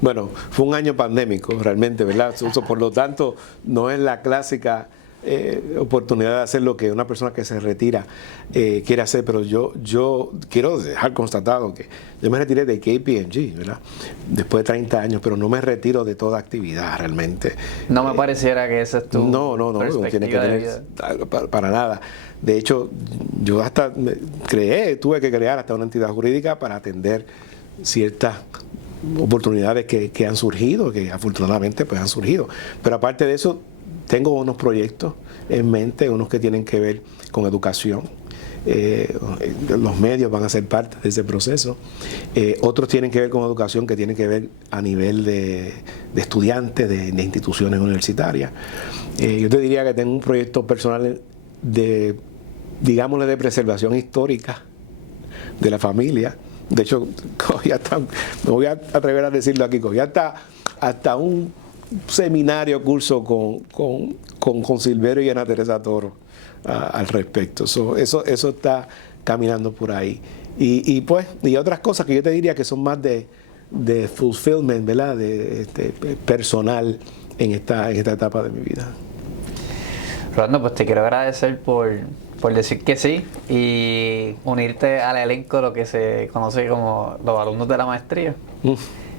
Bueno, fue un año pandémico realmente, ¿verdad? Por lo tanto, no es la clásica oportunidad de hacer lo que una persona que se retira quiere hacer, pero yo quiero dejar constatado que yo me retiré de KPMG, ¿verdad? Después de 30 años, pero no me retiro de toda actividad realmente. No me pareciera que esa es tu no tiene que tener para nada. De hecho, yo hasta tuve que crear hasta una entidad jurídica para atender ciertas oportunidades que han surgido, que afortunadamente pues han surgido. Pero aparte de eso, tengo unos proyectos en mente, unos que tienen que ver con educación. Los medios van a ser parte de ese proceso. Otros tienen que ver con educación que tienen que ver a nivel de estudiantes, de instituciones universitarias. Yo te diría que tengo un proyecto personal digámosle, de preservación histórica de la familia. De hecho, me voy a atrever a decirlo aquí, cogí hasta un seminario, curso con Silverio y Ana Teresa Toro al respecto. Eso está caminando por ahí. Y otras cosas que yo te diría que son más de fulfillment, ¿verdad? Personal en esta etapa de mi vida. Rolando, pues te quiero agradecer por decir que sí y unirte al elenco, lo que se conoce como los alumnos de la maestría.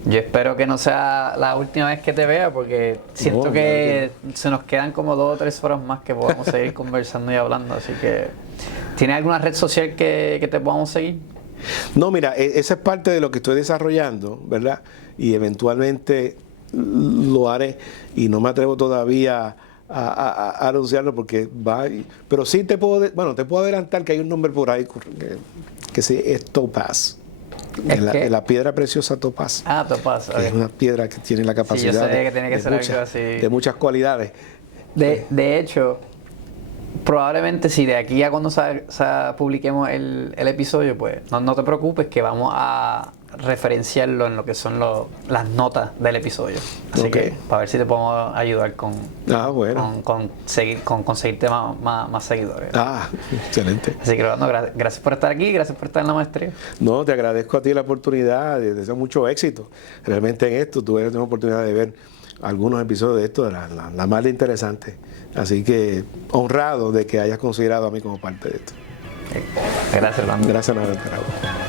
Yo espero que no sea la última vez que te vea, porque siento que se nos quedan como 2 o 3 horas más que podamos seguir conversando y hablando. Así que, ¿tienes alguna red social que te podamos seguir? No, mira, esa es parte de lo que estoy desarrollando, ¿verdad? Y eventualmente lo haré y no me atrevo todavía a anunciarlo porque va. Pero sí te puedo adelantar que hay un nombre por ahí que es Topaz. La piedra preciosa Topaz. Ah, Topaz. Que es una piedra que tiene la capacidad sí, yo sabía que tiene que ser algo así. De muchas cualidades. De hecho, probablemente si de aquí a cuando publiquemos el episodio, pues no te preocupes que vamos a referenciarlo en lo que son las notas del episodio. Así que para ver si te podemos ayudar con conseguirte más seguidores. Excelente. Así que Rolando, gracias por estar aquí, gracias por estar en la maestría. No, te agradezco a ti la oportunidad, te deseo mucho éxito realmente en esto. Tuve la oportunidad de ver algunos episodios de esto, la más interesante. Así que honrado de que hayas considerado a mí como parte de esto. Gracias, Rolando. Gracias, Nara.